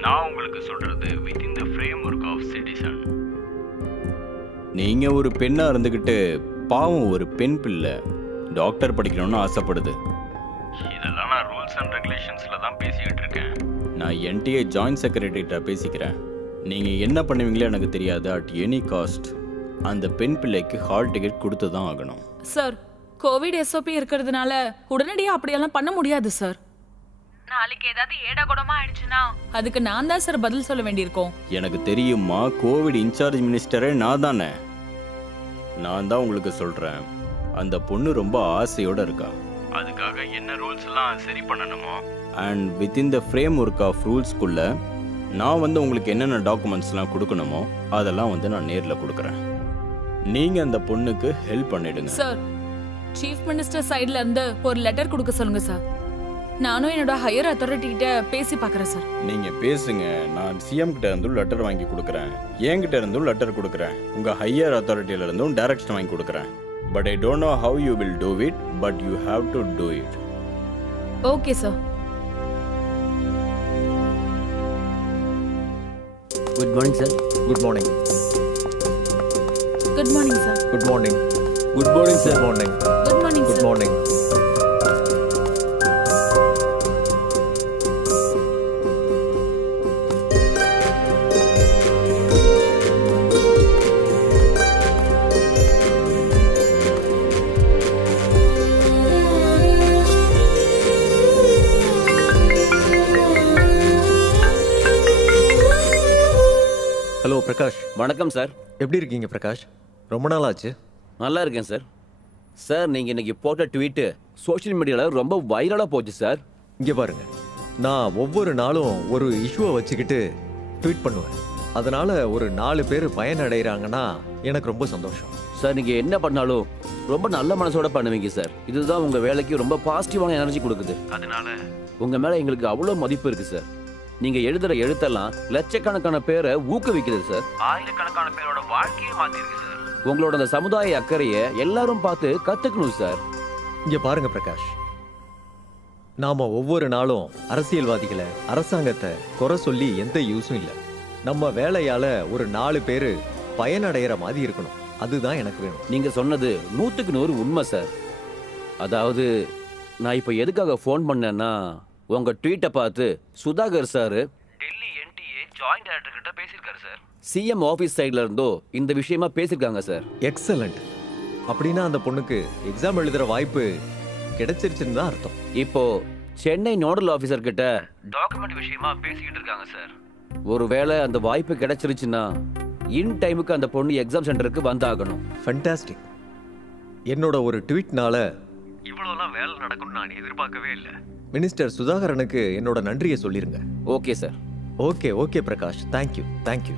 நான் உங்களுக்கு சொல்கிறது within the framework of citizen. நீங்கள் ஒரு பெண்ணாக இருந்துக்கிட்டு பாவம் ஒரு பெண் பிள்ளை டாக்டர் படிக்கணும்னு ஆசைப்படுது. இதெல்லாம் நான் ரூல்ஸ் அண்ட் ரெகுலேஷன்ஸில் தான் பேசிக்கிட்டு இருக்கேன். நான் என்டிஏ ஜாயின்ட் செக்ரட்டரிட்ட பேசிக்கிறேன். நீங்கள் என்ன பண்ணுவீங்களோ எனக்கு தெரியாது. அட் எனி காஸ்ட் அந்த பெண் பிள்ளைக்கு ஹால் டிக்கெட் கொடுத்து தான் ஆகணும். சார், கோவிட் எஸ்ஓபி இருக்கிறதுனால உடனடியாக அப்படியெல்லாம் பண்ண முடியாது சார். நாளைக்கு ஏதாவது ஏடாகூடமா ஆயிடுச்சுன்னா அதுக்கு நான் தான் சார் பதில் சொல்ல வேண்டியிருக்கோம். எனக்கு தெரியுமா, கோவிட் இன்சார்ஜ் மினிஸ்டரே நான் தானே. நான் தான் உங்களுக்கு சொல்கிறேன், அந்த பொண்ணு ரொம்ப ஆசையோடு இருக்கா. அதுக்காக என்ன ரூல்ஸ்லாம் சரி பண்ணணுமோ and within the framework of ரூல்ஸ்குள்ளே நான் வந்து உங்களுக்கு என்னென்ன டாக்குமெண்ட்ஸ்லாம் கொடுக்கணுமோ அதெல்லாம் வந்து நான் நேரில் கொடுக்குறேன். நீங்கள் அந்த பொண்ணுக்கு ஹெல்ப் பண்ணிடுங்க சார். சீஃப் மினிஸ்டர் சைட்ல இருந்து ஒரு லெட்டர் கொடுக்க சொல்லுங்க சார். நானும் என்னோட ஹையர் அத்தாரிட்டி கிட்ட பேசி பார்க்குறேன் சார். நீங்கள் பேசுங்க. நான் சிஎம் கிட்ட இருந்தும் லெட்டர் வாங்கி கொடுக்குறேன், என்கிட்ட இருந்தும் லெட்டர் கொடுக்குறேன், உங்கள் ஹையர் அத்தாரிட்டியில இருந்தும் டைரக்ஷன் வாங்கி கொடுக்குறேன். But I don't know how you will do it, but you have to do it. Okay, sir. Good morning, sir. Good morning. Good morning, sir. Good morning. Good morning, sir. Good morning. Good morning, Good sir. morning. Hello Prakash. வணக்கம் sir. எப்படி இருக்கீங்க பிரகாஷ்? ரொம்ப நாள் ஆச்சு. நல்லா இருக்கேன் sir. Sir, நீங்கள் இன்னைக்கு போட்ட ட்வீட்டு சோஷியல் மீடியாவில் ரொம்ப வைரலாக போச்சு சார். இங்கே பாருங்க, நான் ஒவ்வொரு நாளும் ஒரு இஷ்யூவை வச்சுக்கிட்டு ட்வீட் பண்ணுவேன். அதனால ஒரு 4 பேர் பயனடைகிறாங்கன்னா எனக்கு ரொம்ப சந்தோஷம். சார், நீங்கள் என்ன பண்ணாலும் ரொம்ப நல்ல மனசோட பண்ணுவீங்க சார். இதுதான் உங்கள் வேலைக்கு ரொம்ப பாசிட்டிவான எனர்ஜி கொடுக்குது. அதனால உங்கள் மேலே எங்களுக்கு அவ்வளோ மதிப்பு இருக்குது சார். நீங்கள் எழுதுகிற எழுத்தெல்லாம் லட்சக்கணக்கான பேரை ஊக்குவிக்குது சார். ஆயிரக்கணக்கான பேரோட வாழ்க்கையை மாற்றிருக்கு சார். உங்களோட அந்த சமுதாய அக்கறையை எல்லாரும் பார்த்து கற்றுக்கணும் சார். இங்கே பாருங்க பிரகாஷ், நாம ஒவ்வொரு நாளும் அரசியல்வாதிகளை, அரசாங்கத்தை குறை சொல்லி எந்த யூஸும் இல்லை. நம்ம வேலையால ஒரு 4 பேர் பயனடைகிற மாதிரி இருக்கணும். அதுதான் எனக்கு வேணும். நீங்கள் சொன்னது 100க்கு 100 உண்மை சார். அதாவது நான் இப்போ எதுக்காக ஃபோன் பண்ணேன்னா, உங்கள் ட்வீட்டை பார்த்து Sudhakar sir Delhi NDA joint director கிட்ட பேசியிருக்காரு சார். சிஎம் ஆஃபீஸ் சைட்ல இருந்தோ இந்த விஷயமா பேசியிருக்காங்க சார். எக்ஸலண்ட். அப்படின்னா அந்த பொண்ணுக்கு எக்ஸாம் எழுதுற வாய்ப்பு கிடைச்சிருச்சுன்னு தான் அர்த்தம். இப்போ சென்னை நோடல் ஆஃபீஸர் கிட்ட டாக்குமெண்ட் விஷயமா பேசிக்கிட்டு இருக்காங்க சார். ஒருவேளை அந்த வாய்ப்பு கிடைச்சிருச்சுன்னா இன் டைமுக்கு அந்த பொண்ணு எக்ஸாம் சென்டருக்கு வந்தாகணும். ஃபண்டாஸ்டிக். என்னோட ஒரு ட்வீட்னால இவ்வளோலாம் வேலை நடக்கும்னு நான் எதிர்பார்க்கவே இல்லை. மினிஸ்டர் சுதாகரனுக்கு என்னோட நன்றியை சொல்லிருங்க. Okay sir. Okay okay Prakash, thank you thank you.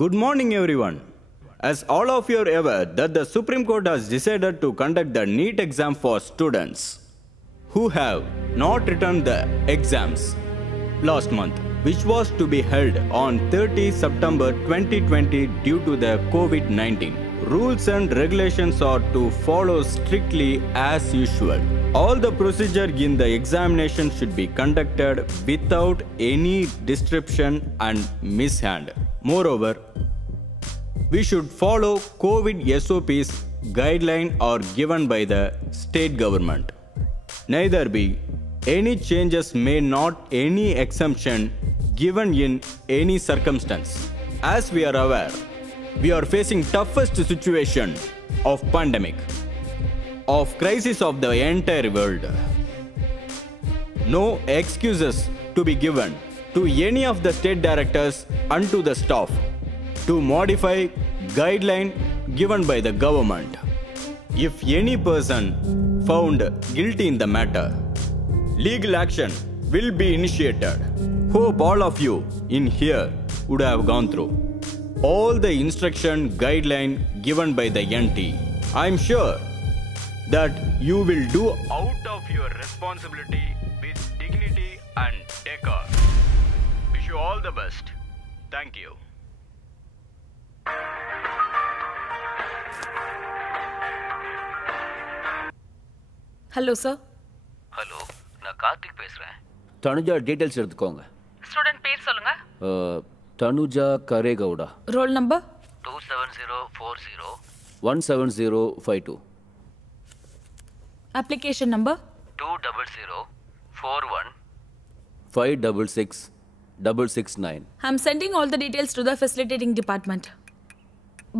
Good morning, everyone. As all of you are aware that the Supreme Court has decided to conduct the NEET exam for students who have not returned the exams last month, which was to be held on 30 September 2020 due to the COVID-19. Rules and regulations are to follow strictly as usual. All the procedure in the examination should be conducted without any disruption and mishand. Moreover, we should follow COVID SOPs guideline are given by the state government. Neither be any changes may not any exemption given in any circumstance. As we are aware, we are facing toughest situation of pandemic, of crisis of the entire world. No excuses to be given to any of the state directors and to the staff to modify guideline given by the government. If any person found guilty in the matter, legal action will be initiated. Hope all of you in here would have gone through all the instruction guideline given by the NT. I am sure that you will do out of your responsibility with dignity and decor. Wish you all the best. Thank you. Hello sir. Hello, நான் கார்த்திக் பேசுகிறேன். Tanuja details எடுத்துக்கோங்க. Student பேர் சொல்லுங்க. Tanuja Karegowda. Roll number 27040170552. Application number 20041566669. I'm sending all the details to the facilitating department.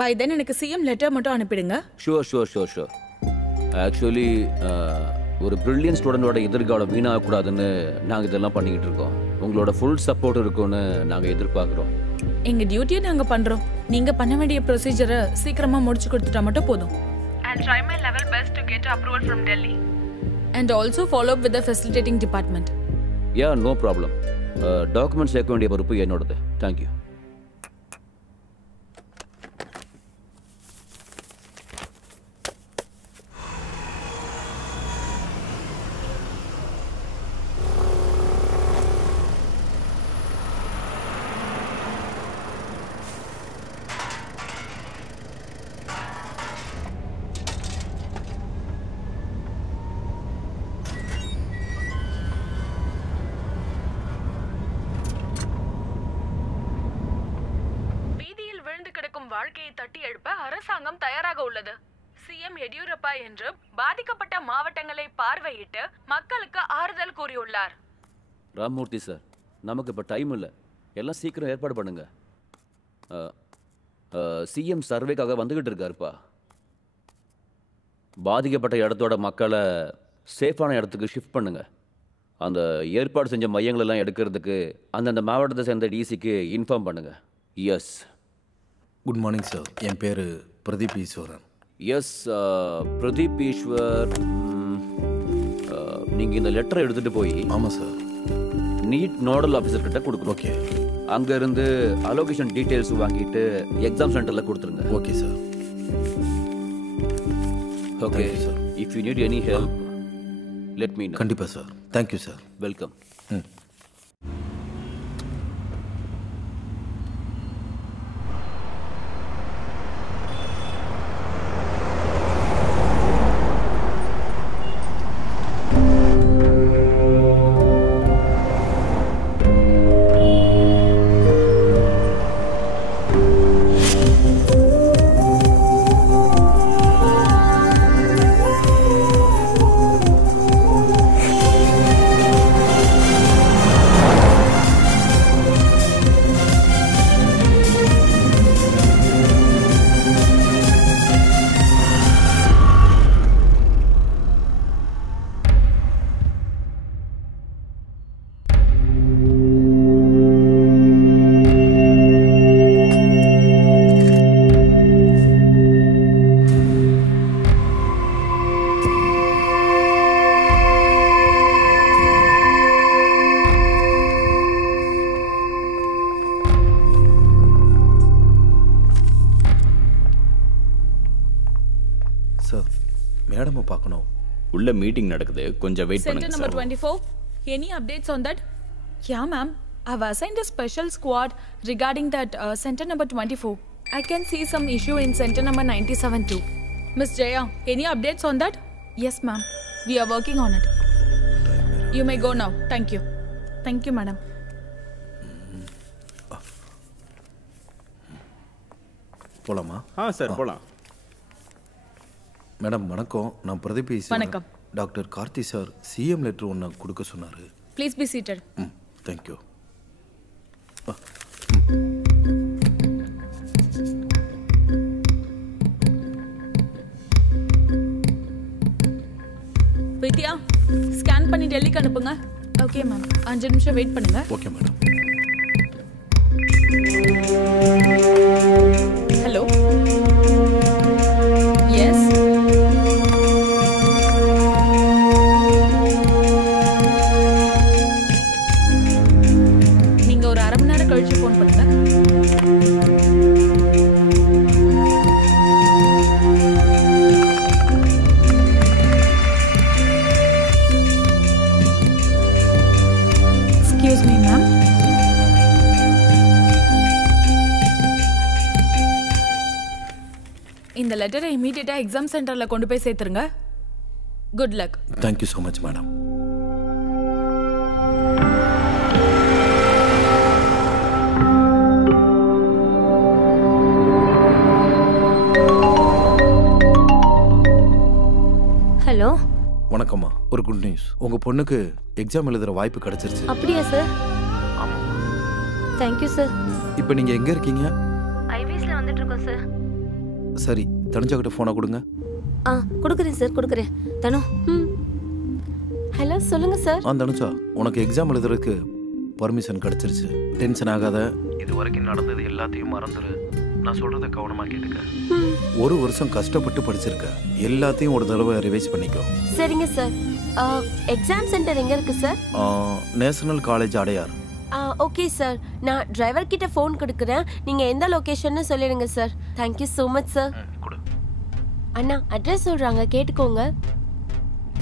By then எனக்கு CM letter மட்டும் அனுப்பிடுங்க. Sure. Actually ஒரு brilliant ஸ்டூடெண்டோட எதிர்காலம் வீணாகக்கூடாதுன்னு நாங்கள் இதெல்லாம் பண்ணிக்கிட்டு இருக்கோம். உங்களோட ஃபுல் சப்போர்ட் இருக்கும்னு நாங்கள் எதிர்பார்க்குறோம். எங்கள் டியூட்டியை நாங்கள் பண்ணுறோம். நீங்கள் பண்ண வேண்டிய ப்ரொசீஜரை சீக்கிரமாக முடிச்சு கொடுத்துட்டா மட்டும் போதும். I'll try my level best to get approval from Delhi. And also follow up with the facilitating department. Yeah, no problem. Document சேர்க்க வேண்டிய பொறுப்பு என்னோடது. தேங்க்யூ. வாழ்க்கையை தட்டி எழுப்ப அரசாங்கம் தயாராக உள்ளது. சிஎம் எடியூரப்பா என்று பாதிக்கப்பட்ட மாவட்டங்களை பார்வையிட்டு மக்களுக்கு ஆறுதல் கூறியுள்ளார். ராமமூர்த்தி சார், நமக்கு இப்போ டைம் இல்லை, எல்லாம் சீக்கிரம் ஏற்பாடு பண்ணுங்க. சிஎம் சர்வேக்காக வந்துக்கிட்டு இருக்காருப்பா. பாதிக்கப்பட்ட இடத்தோட மக்களை சேஃபான இடத்துக்கு ஷிஃப்ட் பண்ணுங்க. அந்த ஏற்பாடு செஞ்ச மையங்களெல்லாம் எடுக்கிறதுக்கு அந்தந்த மாவட்டத்தை சேர்ந்த டிசிக்கு இன்ஃபார்ம் பண்ணுங்க. எஸ். குட் மார்னிங் சார், என் பேர் பிரதீப் ஈஸ்வரன். எஸ் பிரதீப் ஈஸ்வர், நீங்கள் இந்த லெட்டரை எடுத்துகிட்டு போய் ஆமாம் சார் நீட் நோடல் ஆஃபீஸர்கிட்ட கொடுக்கணும். ஓகே. அங்கேருந்து அலோகேஷன் டீட்டெயில்ஸ் வாங்கிட்டு எக்ஸாம் சென்டரில் கொடுத்துருங்க. Okay sir. Okay sir. If you need any help let me know. கண்டிப்பாக சார். Thank you sir. வெல்கம். எக்ஸாமை பார்க்கணும். உள்ள மீட்டிங் நடக்குது, கொஞ்சம் வெயிட் Center பண்ணுங்க number sir. 24. Any updates on that? Yeah, ma'am. I've assigned a special squad regarding that center number 24. I can see some issue in center number 97 too. Miss Jaya, any updates on that? Yes, ma'am. We are working on it. You may go now. Thank you. Thank you, madam. போலாமா? Sir போலாம். Madam வணக்கம், நான் பிரதீப் பேசுறேன். வணக்கம். Doctor Karthi sir CM letter ஒன்று கொடுக்க சொன்னார். Please be seated. Thank you. Vidya, scan பண்ணி டெல்லிக்கு அனுப்புங்க. ஓகே மேம், 5 நிமிஷம் வெயிட் பண்ணுங்க. Okay madam. ஹலோ. எஸ். நீங்க ஒரு அரை மணி நேரம் கழிச்சு ஃபோன் பண்ணுங்க. Excuse me, ma'am. இந்த லெட்டரை இமீடியட்டா எக்ஸாம் சென்டர்ல கொண்டு போய் சேர்த்துருங்க. Good luck. Thank you so much madam. Hello. வணக்கம்மா, ஒரு குட் நியூஸ். உங்கள் பொண்ணுக்கு எக்ஸாம் எழுதுகிற வாய்ப்பு கிடைச்சிருச்சு. அப்படியா சார்? Thank you sir. இப்போ நீங்கள் எங்கே இருக்கீங்க? ஐவிஎஸ்ல வந்துட்டு இருக்கோம் சார். சரி, தனுஜாக்கிட்ட ஃபோனை கொடுங்க. கொடுக்குறேன் சார், கொடுக்குறேன். தனு. ஹலோ, சொல்லுங்க சார். தனுஜா, உனக்கு எக்ஸாம் எழுதுறதுக்கு பர்மிஷன் கிடைச்சிருச்சு. டென்ஷன் ஆகாத. இது வரைக்கும் நடந்தது எல்லாத்தையும் மறந்துடு. நான் சொல்றத கவனமா கேட்டுக்க. ஒரு வருஷம் கஷ்டப்பட்டு படிச்சிருக்க, எல்லாத்தையும் ஒரு தடவை ரிவைஸ் பண்ணிக்கோ. சரிங்க சார். எக்ஸாம் சென்டர் எங்க இருக்கு sir? National college Adyar. Okay sir, நான் டிரைவர் கிட்ட ஃபோன் கொடுக்குறேன். நீங்க எந்த லொகேஷன்னு சொல்லிடுங்க sir. Thank you so much sir. அண்ணா, அட்ரஸ் சொல்றாங்க, கேட்டுக்கோங்க.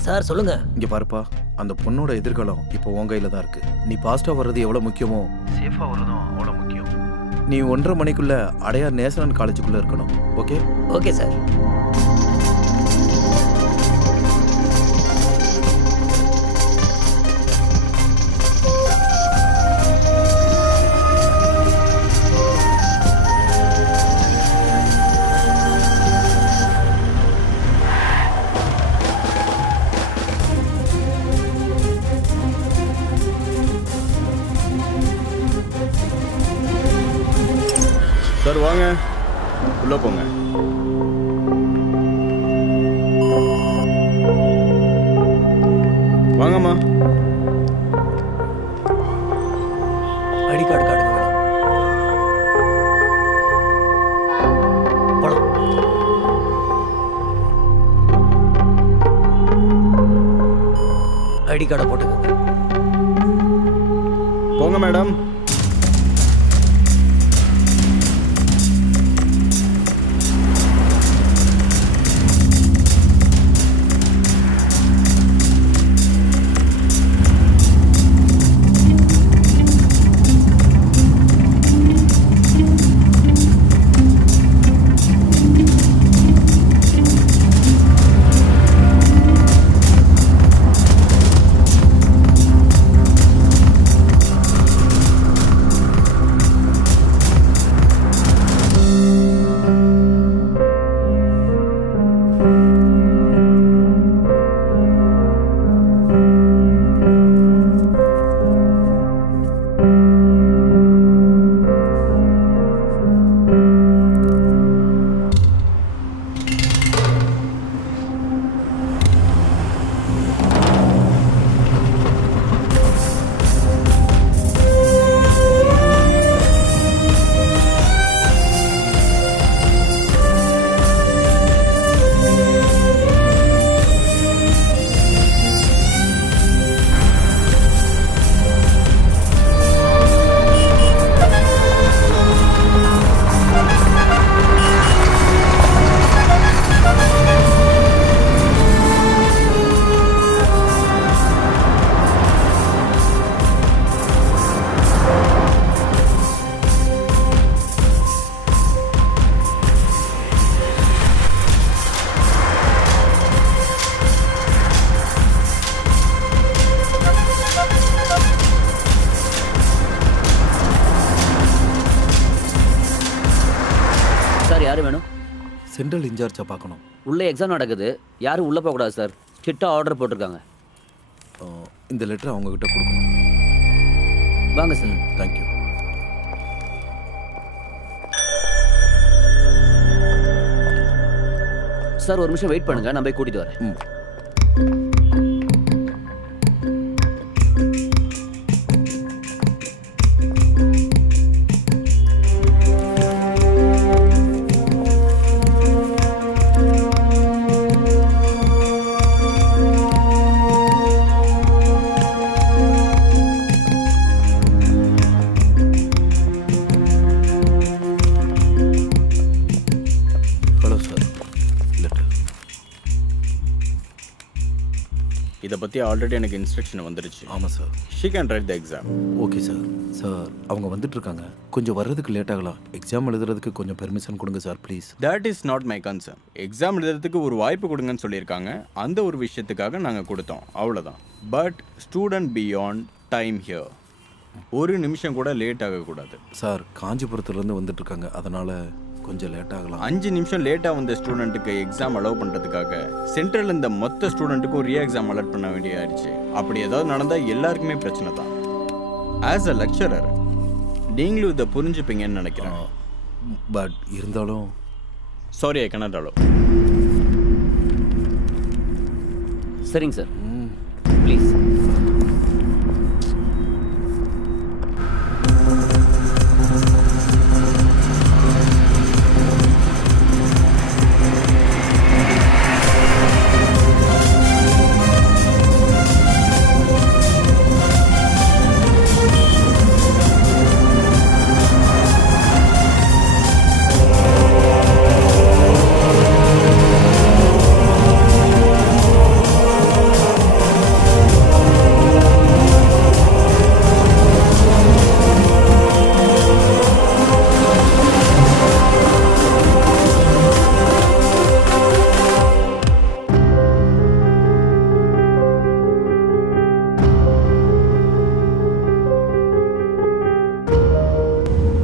சார் சொல்லுங்க. இங்க பாருப்பா, அந்த பொண்ணோட எதிர்காலம் இப்போ உன் கையில தான் இருக்கு. நீ பாஸ்டா வர்றது எவ்வளவு முக்கியமோ சேஃபா வர்றதும் அவ்வளவு முக்கியம். நீ 1:30 மணிக்குள்ள அடையார் நேஷனல் காலேஜுக்குள்ள இருக்கணும். ஓகே? Okay sir. சார் வாங்க, உள்ள போங்க. வாங்கம்மா. ஐடி கார்டு காட்டுங்க மேடம். போலாம். ஐடி கார்டை போட்டுக்கோங்க. போங்க மேடம். யார் வேணும்? சென்ட்ரல் இன்சார்ஜை பார்க்கணும். உள்ளே எக்ஸாம் நடக்குது, யாரும் உள்ளே போகக்கூடாது சார். ஸ்ட்ரிக்டாக ஆர்டர் போட்டிருக்காங்க. இந்த லெட்டர் அவங்கக்கிட்ட கொடுக்கணும். வாங்க சார். தேங்க்யூ. சார் ஒரு நிமிஷம் வெயிட் பண்ணுங்க, நான் போய் கூட்டிட்டு வரேன். இதை பற்றி ஆல்ரெடி எனக்கு இன்ஸ்ட்ரக்ஷன் வந்துருச்சு. ஆமாம் sir. She can write the exam. Okay sir. Sir அவங்க வந்துட்டு இருக்காங்க, கொஞ்சம் வர்றதுக்கு லேட் ஆகலாம். எக்ஸாம் எழுதுறதுக்கு கொஞ்சம் பெர்மிஷன் கொடுங்க sir please. That is not my concern. Exam எழுதுறதுக்கு ஒரு வாய்ப்பு கொடுங்கன்னு சொல்லியிருக்காங்க. அந்த ஒரு விஷயத்துக்காக நாங்கள் கொடுத்தோம், அவ்வளோதான். But student beyond time here. ஒரு நிமிஷம் கூட லேட் ஆகக்கூடாது. சார் காஞ்சிபுரத்துலேருந்து வந்துட்டு இருக்காங்க, அதனால் கொஞ்சம் லேட் ஆகலாம். 5 நிமிஷம் லேட்டாக வந்த ஸ்டூடெண்ட்டுக்கு எக்ஸாம் அலோவ் பண்ணுறதுக்காக சென்ட்ரல் இந்த மொத்த ஸ்டூடெண்ட்டுக்கும் ரீ எக்ஸாம் அலர்ட் பண்ண வேண்டிய ஆயிடுச்சு. அப்படி ஏதாவது நடந்தால் எல்லாருக்குமே பிரச்சனை தான். ஆஸ் அ லெக்சரர் நீங்களும் இதை புரிஞ்சுப்பீங்கன்னு நினைக்கிறேன். பட் இருந்தாலும் சாரி, ஐ கேனாட் அலோவ். சரிங்க சார், ப்ளீஸ்.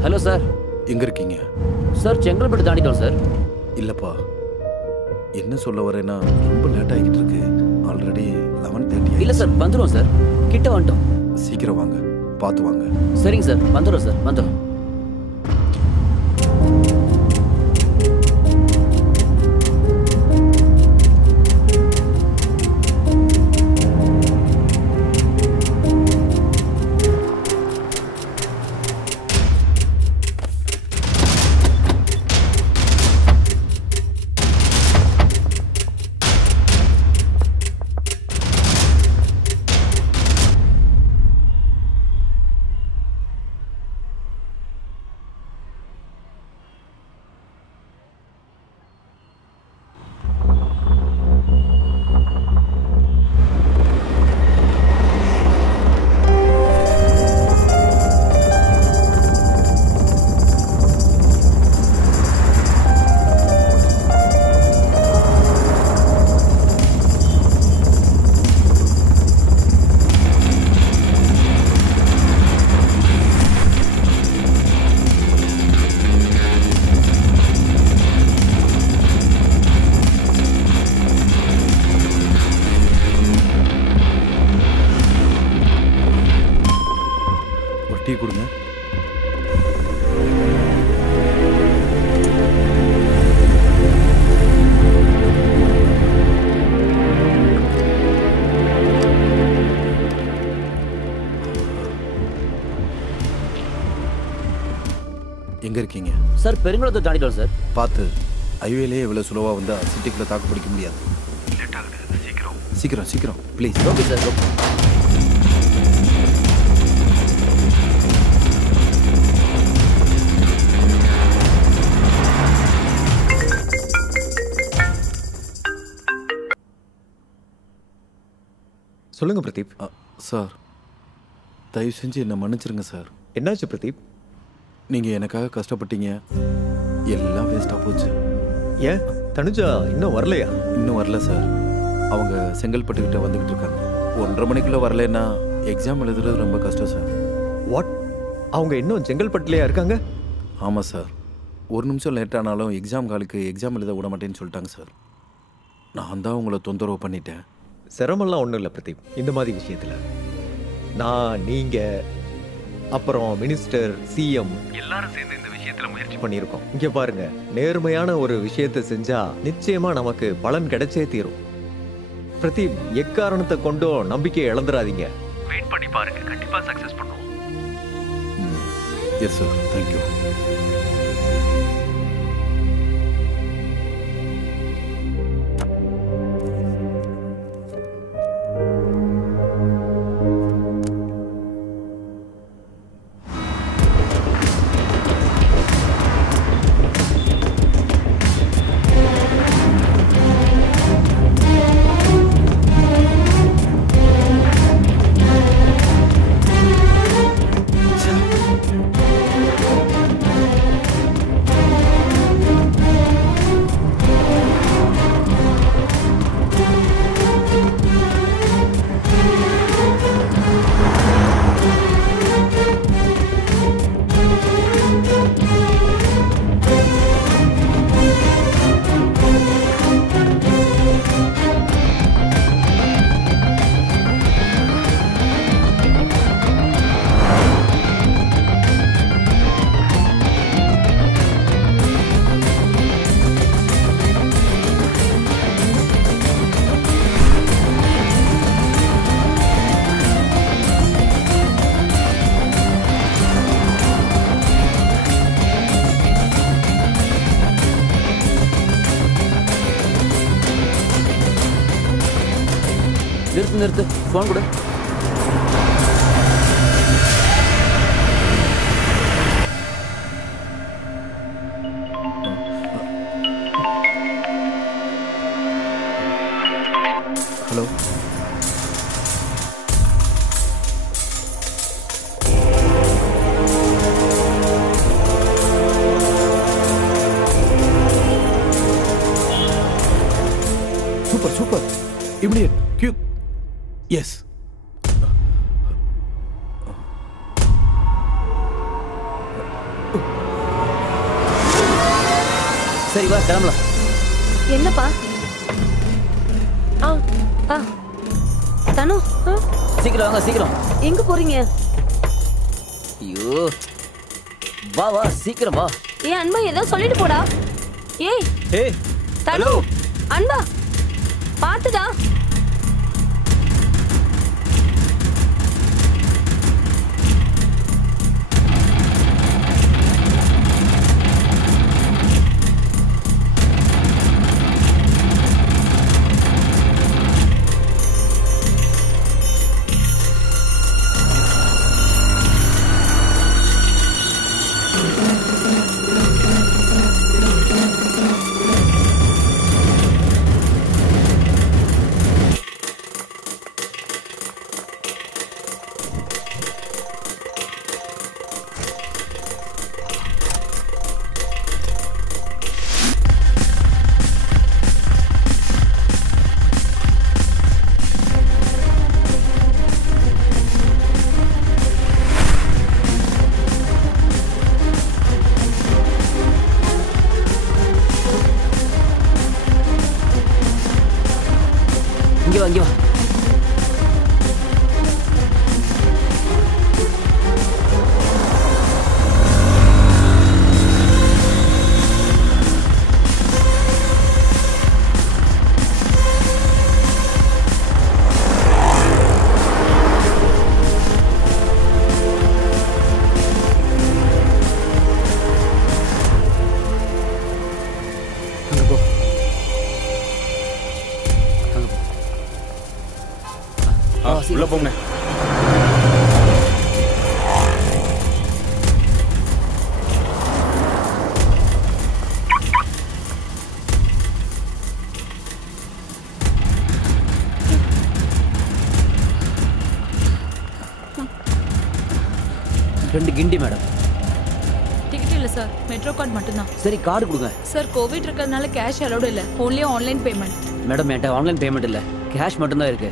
Hello sir. எங்கே இருக்கீங்க சார்? செங்கல்பட்டு தாண்டிட்டோம் சார். இல்லைப்பா, என்ன சொல்ல வரேன்னா ரொம்ப லேட் ஆகிட்டு இருக்கு. ஆல்ரெடி 11:30. இல்லை சார், வந்துடும் சார், கிட்ட வந்துட்டோம். சீக்கிரம் வாங்க, பார்த்து வாங்க. சரிங்க சார், வந்துடும் சார், வந்துடும். டீ கொடுங்க. எங்க இருக்கீங்க சார்? பெருங்குளத்தை தாண்டிட்டோம் சார். பார்த்து, ஹைவேலேயே இவ்வளோ சுலவாக வந்தால் சிட்டிக்குள்ளே தாக்கு பிடிக்க முடியாது. லேட் ஆகுது, சீக்கிரம் சீக்கிரம் சீக்கிரம் ப்ளீஸ். Okay sir. சொல்லுங்க பிரதீப். சார் தயவு செஞ்சு என்னை மன்னிச்சிருங்க சார். என்னாச்சு பிரதீப்? நீங்கள் எனக்காக கஷ்டப்பட்டீங்க, எல்லாம் வேஸ்ட்டாக போச்சு. ஏன் தனுஜா இன்னும் வரலையா? இன்னும் வரல சார். அவங்க செங்கல்பட்டுக்கிட்ட வந்துக்கிட்டு இருக்காங்க. 1:30 மணிக்குள்ளே வரலைன்னா எக்ஸாம் எழுதுறது ரொம்ப கஷ்டம் சார். வாட்? அவங்க இன்னும் செங்கல்பட்டுலையா இருக்காங்க? ஆமாம் சார். ஒரு நிமிஷம் லேட் ஆனாலும் எக்ஸாம் காலுக்கு எக்ஸாம் எழுத விட மாட்டேன்னு சொல்லிட்டாங்க சார். நான் தான் உங்களை தொந்தரவு பண்ணிட்டேன். சிரமம்லாம் ஒன்றும் இல்லை பிரதீப். இந்த மாதிரி விஷயத்தில் நான், நீங்கள், அப்புறம் மினிஸ்டர், சிஎம் எல்லாரும் சேர்ந்து இந்த விஷயத்தில் முயற்சி பண்ணியிருக்கோம். இங்கே பாருங்க, நேர்மையான ஒரு விஷயத்தை செஞ்சா நிச்சயமா நமக்கு பலன் கிடைச்சே தீரும். பிரதீப், எக்காரணத்தை கொண்டோ நம்பிக்கையை இழந்துடாதீங்க. வெயிட் பண்ணி பாருங்க, கண்டிப்பா சக்சஸ் பண்ணுவோம். Yes sir, thank you. நிறுத்து, ஃபோன் கொடு. ஹலோ. சூப்பர் சூப்பர், இமிடியேட், கியூ. எஸ். சரி வா, கிளம்பலாம். என்னப்பா? தனு, சீக்கிரம் வாங்க, சீக்கிரம். எங்க போறீங்க? ஐயோ, வா வா, சீக்கிரம் வா. ஏன் அன்பா, ஏதோ சொல்லிட்டு போடா. ஏய் ஏய், தனு, அன்பா பாத்துடா. இங்க வா. உள்ள போங்க. ரெண்டு கிண்டி மேடம். டிக்கெட் இல்ல சார், மெட்ரோ கார்டு மட்டும்தான். சரி, கார்டு கொடுங்க. சார், கோவிட் இருக்கிறதுனால கேஷ் அலௌட் இல்ல, ஓன்லி ஆன்லைன் பேமெண்ட். மேடம், என்கிட்ட ஆன்லைன் பேமெண்ட் இல்ல, கேஷ் மட்டும்தான் இருக்கு.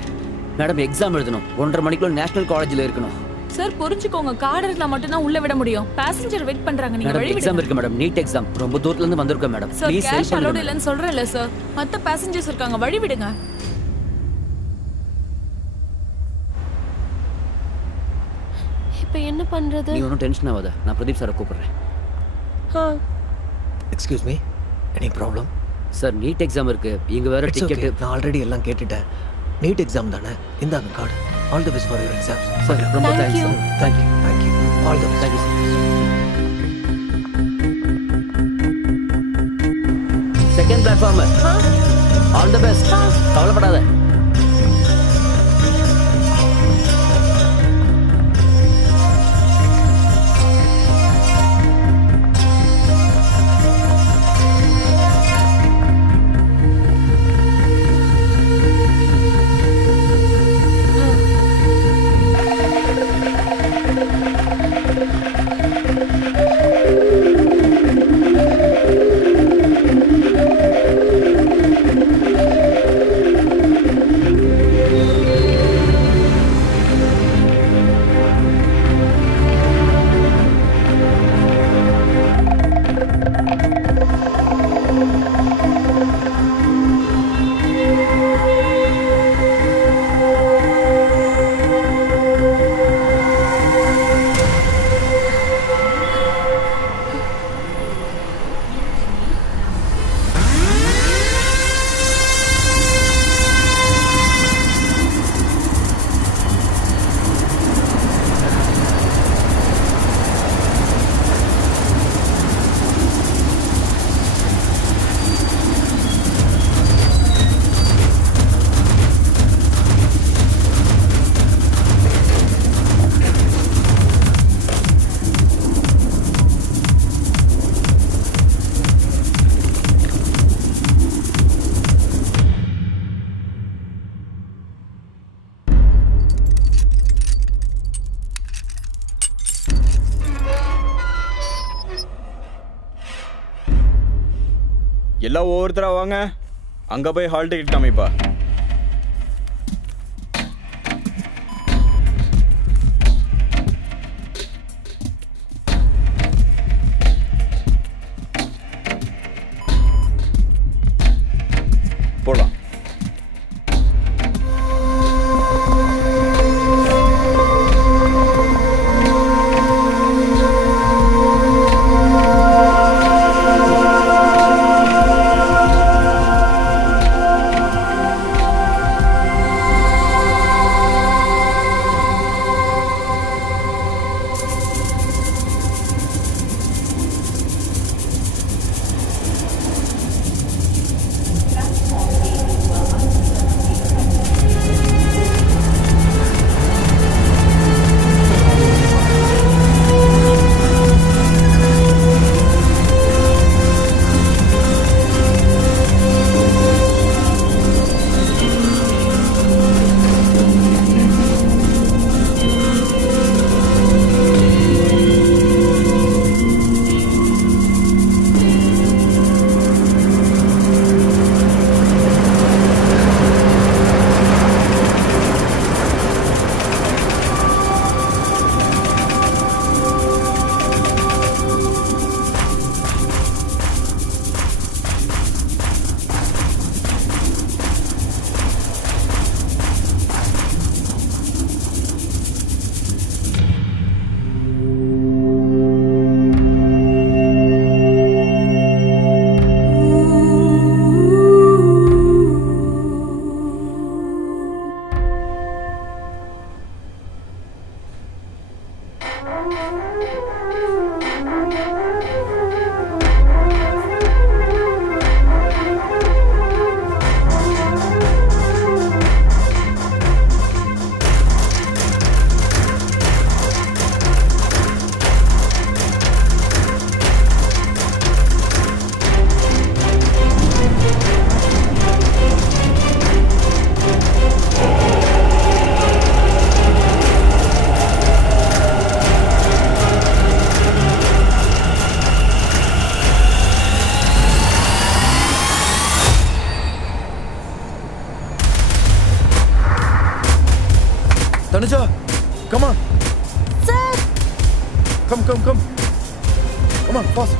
மேடம், எக்ஸாம் எழுதணும், 1:30 மணிக்குள்ள நேஷனல் காலேஜில் இருக்கணும். சார் புரிஞ்சுக்கோங்க, கார்டு இருந்தா மட்டும் தான் உள்ள விட முடியும். பேசஞ்சர் வெயிட் பண்றாங்க, நீங்க மேடம் வழி எக்ஸாம் விடுங்க. இருக்கு மேடம், நீட் எக்ஸாம். ரொம்ப தூரத்துல இருந்து வந்திருக்கோம் madam. Sir please cash help allot பண்ணுங்க. இல்லன்னு சொல்றேன்ல சார். மத்த பேசஞ்சர்ஸ் இருக்காங்க, வழி விடுங்க. இப்போ என்ன பண்றது? நீ ஒன்றும் டென்ஷன் ஆகாத, நான் பிரதீப் சாரை கூப்பிடுறேன். Excuse me, any problem? Sir NEET exam இருக்கு, இங்க வேற டிக்கெட். நான் ஆல்ரெடி எல்லாம் கேட்டுட்டேன். நீட் எக்ஸாம் தானே, இந்தாங்க card. All the best for your exam. Sir ரொம்ப thanks sir. Thank you. Thank you. All the best. Thank you sir. Second platform. All the best. கவலைப்படாத. எல்லாம் ஒவ்வொருத்தரா வாங்க, அங்க போய் ஹால் டிக்கெட் காமிப்பா. போலாம். Come, come, come. Come on, fast.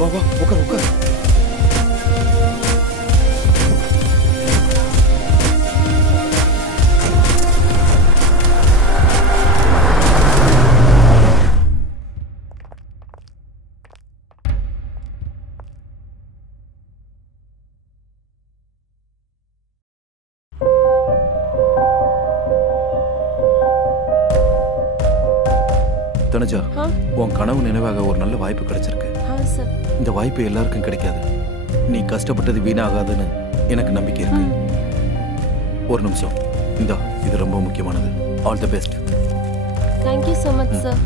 வா வா உட்கார் உட்கார். தனுஜா, உன் கனவு நினைவாக ஒரு நல்ல வாய்ப்பு கிடைச்சிருக்கு. இந்த வாய்ப்பு எல்லாருக்கும் கிடைக்காது. நீ கஷ்டப்பட்டது வீணாகாதுன்னு எனக்கு நம்பிக்கை இருக்கு. ஒரு நிமிஷம், இந்தா, இது ரொம்ப முக்கியமானது. All the best. Thank you so much, sir.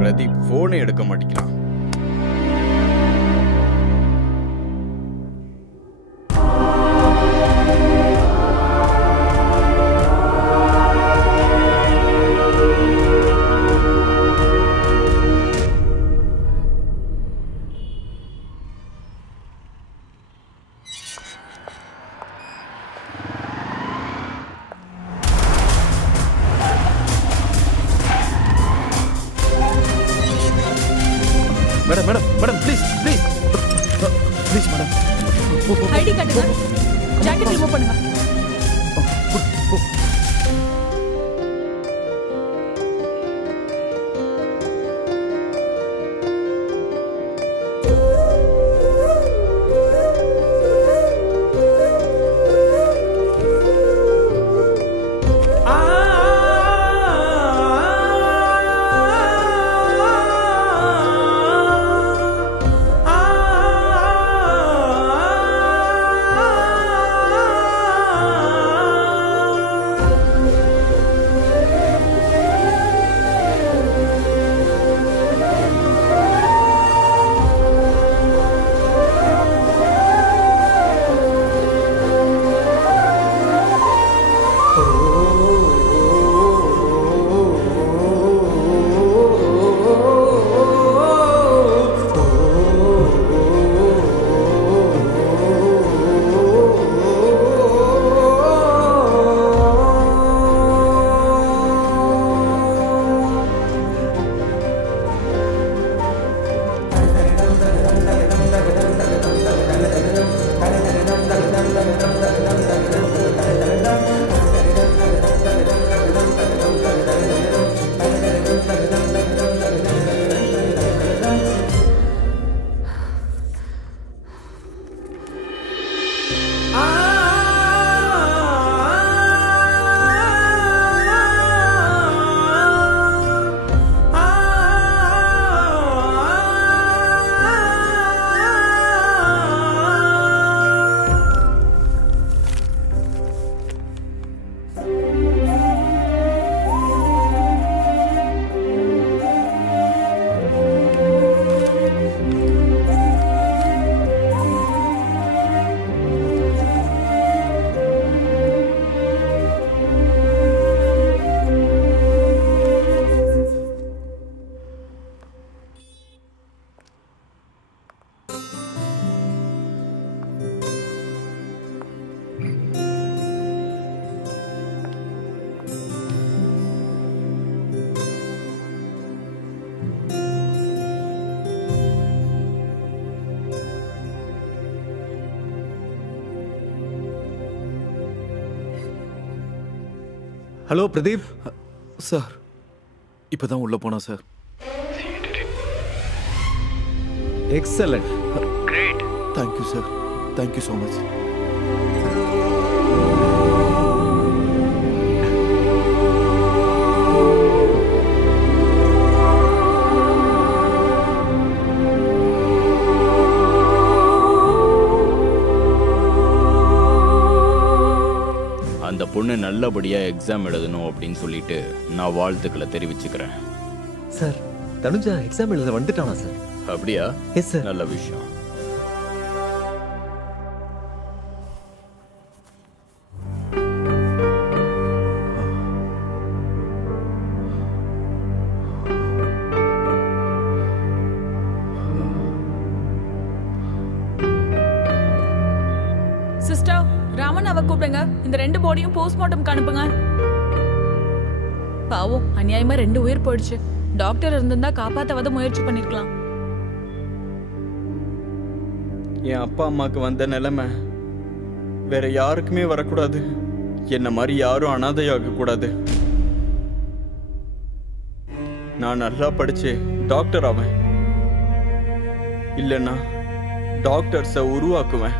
Pradeep போனே எடுக்க மாட்டேங்கிறான். Madam madam madam please please please madam. ID காட்டுங்க. ஜாக்கெட் ரிமூவ் பண்ணுங்க. ஹலோ பிரதீப். சார், இப்போதான் உள்ள போனா sir. Excellent. Great. Thank you sir. Thank you so much. பொண்ணு நல்லபடியாக எக்ஸாம் எழுதணும் அப்படின்னு சொல்லிட்டு நான் வாழ்த்துக்களை தெரிவிச்சுக்கிறேன். சார், தனுஜா எக்ஸாம் எழுத வந்துட்டானா சார்? அப்படியா? Yes sir. நல்ல விஷயம். சிஸ்டர், ராமன் அவ கூப்பிடுங்க. இந்த 2 பாடியும் போஸ்ட்மார்ட்டம்க்கு அனுப்புங்க. பாவம், அநியாயமா 2 உயிர் போயிடுச்சு. டாக்டர் இருந்திருந்தா காப்பாத்தவாத முயற்சி பண்ணிருக்கலாம். என் அப்பா அம்மாக்கு வந்த நிலைமை வேற யாருக்குமே வரக்கூடாது. என்ன மாதிரி யாரும் அனாதையாக கூடாது. நான் நல்லா படிச்சு டாக்டர் ஆவேன். இல்லைன்னா டாக்டர்ஸை உருவாக்குவேன்.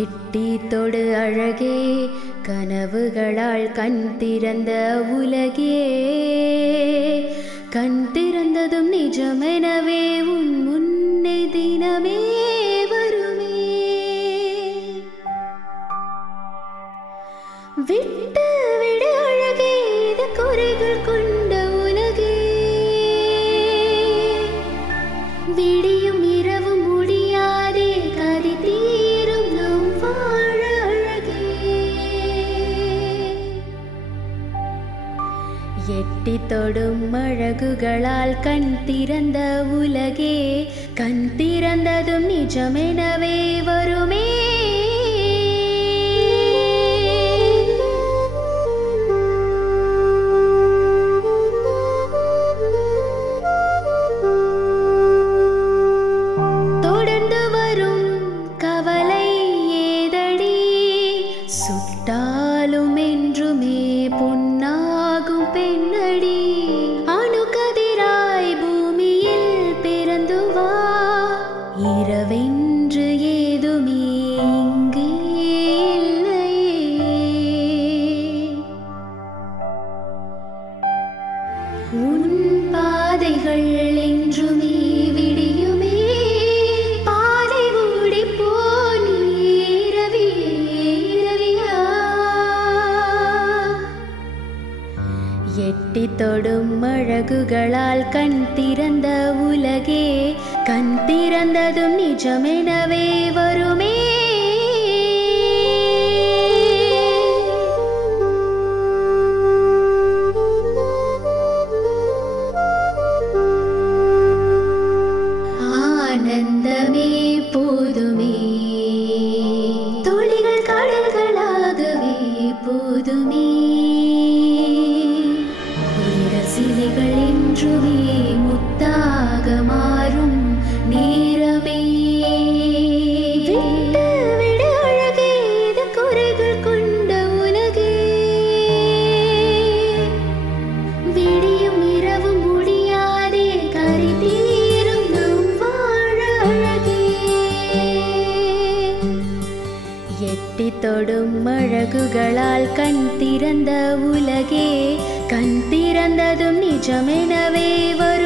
எட்டி தொடு அழகே, கனவுகளால் கண் திறந்த உலகே, கண் திறந்ததும் நிஜமெனவே உன் முன்னே தினமே வருமே. விட்டு விடு அழகே, இது குறைகள் கொண்ட உலகே, விடியும் இரவு முடியாதே, கதி தீரும் நம் வாழ அழகே. எட்டி தொடும் அழகுகளால் கண் திறந்த உலகே, கண் திறந்ததும் நிஜமெனவே வருமே. தொடும் அழகுகளால் கண் திறந்த உலகே, கண் திறந்ததும் நிஜமெனவே வருமே. ஆனந்தமே போதுமே, துளிகள் கடல்களாகவே போதுமே, சிலைகள் என்றுமே முத்தாக மாறும் நேரமே. மழகுகளால் கண் திறந்த உலகே கண் திறந்ததும் நிஜமெனவே வரும்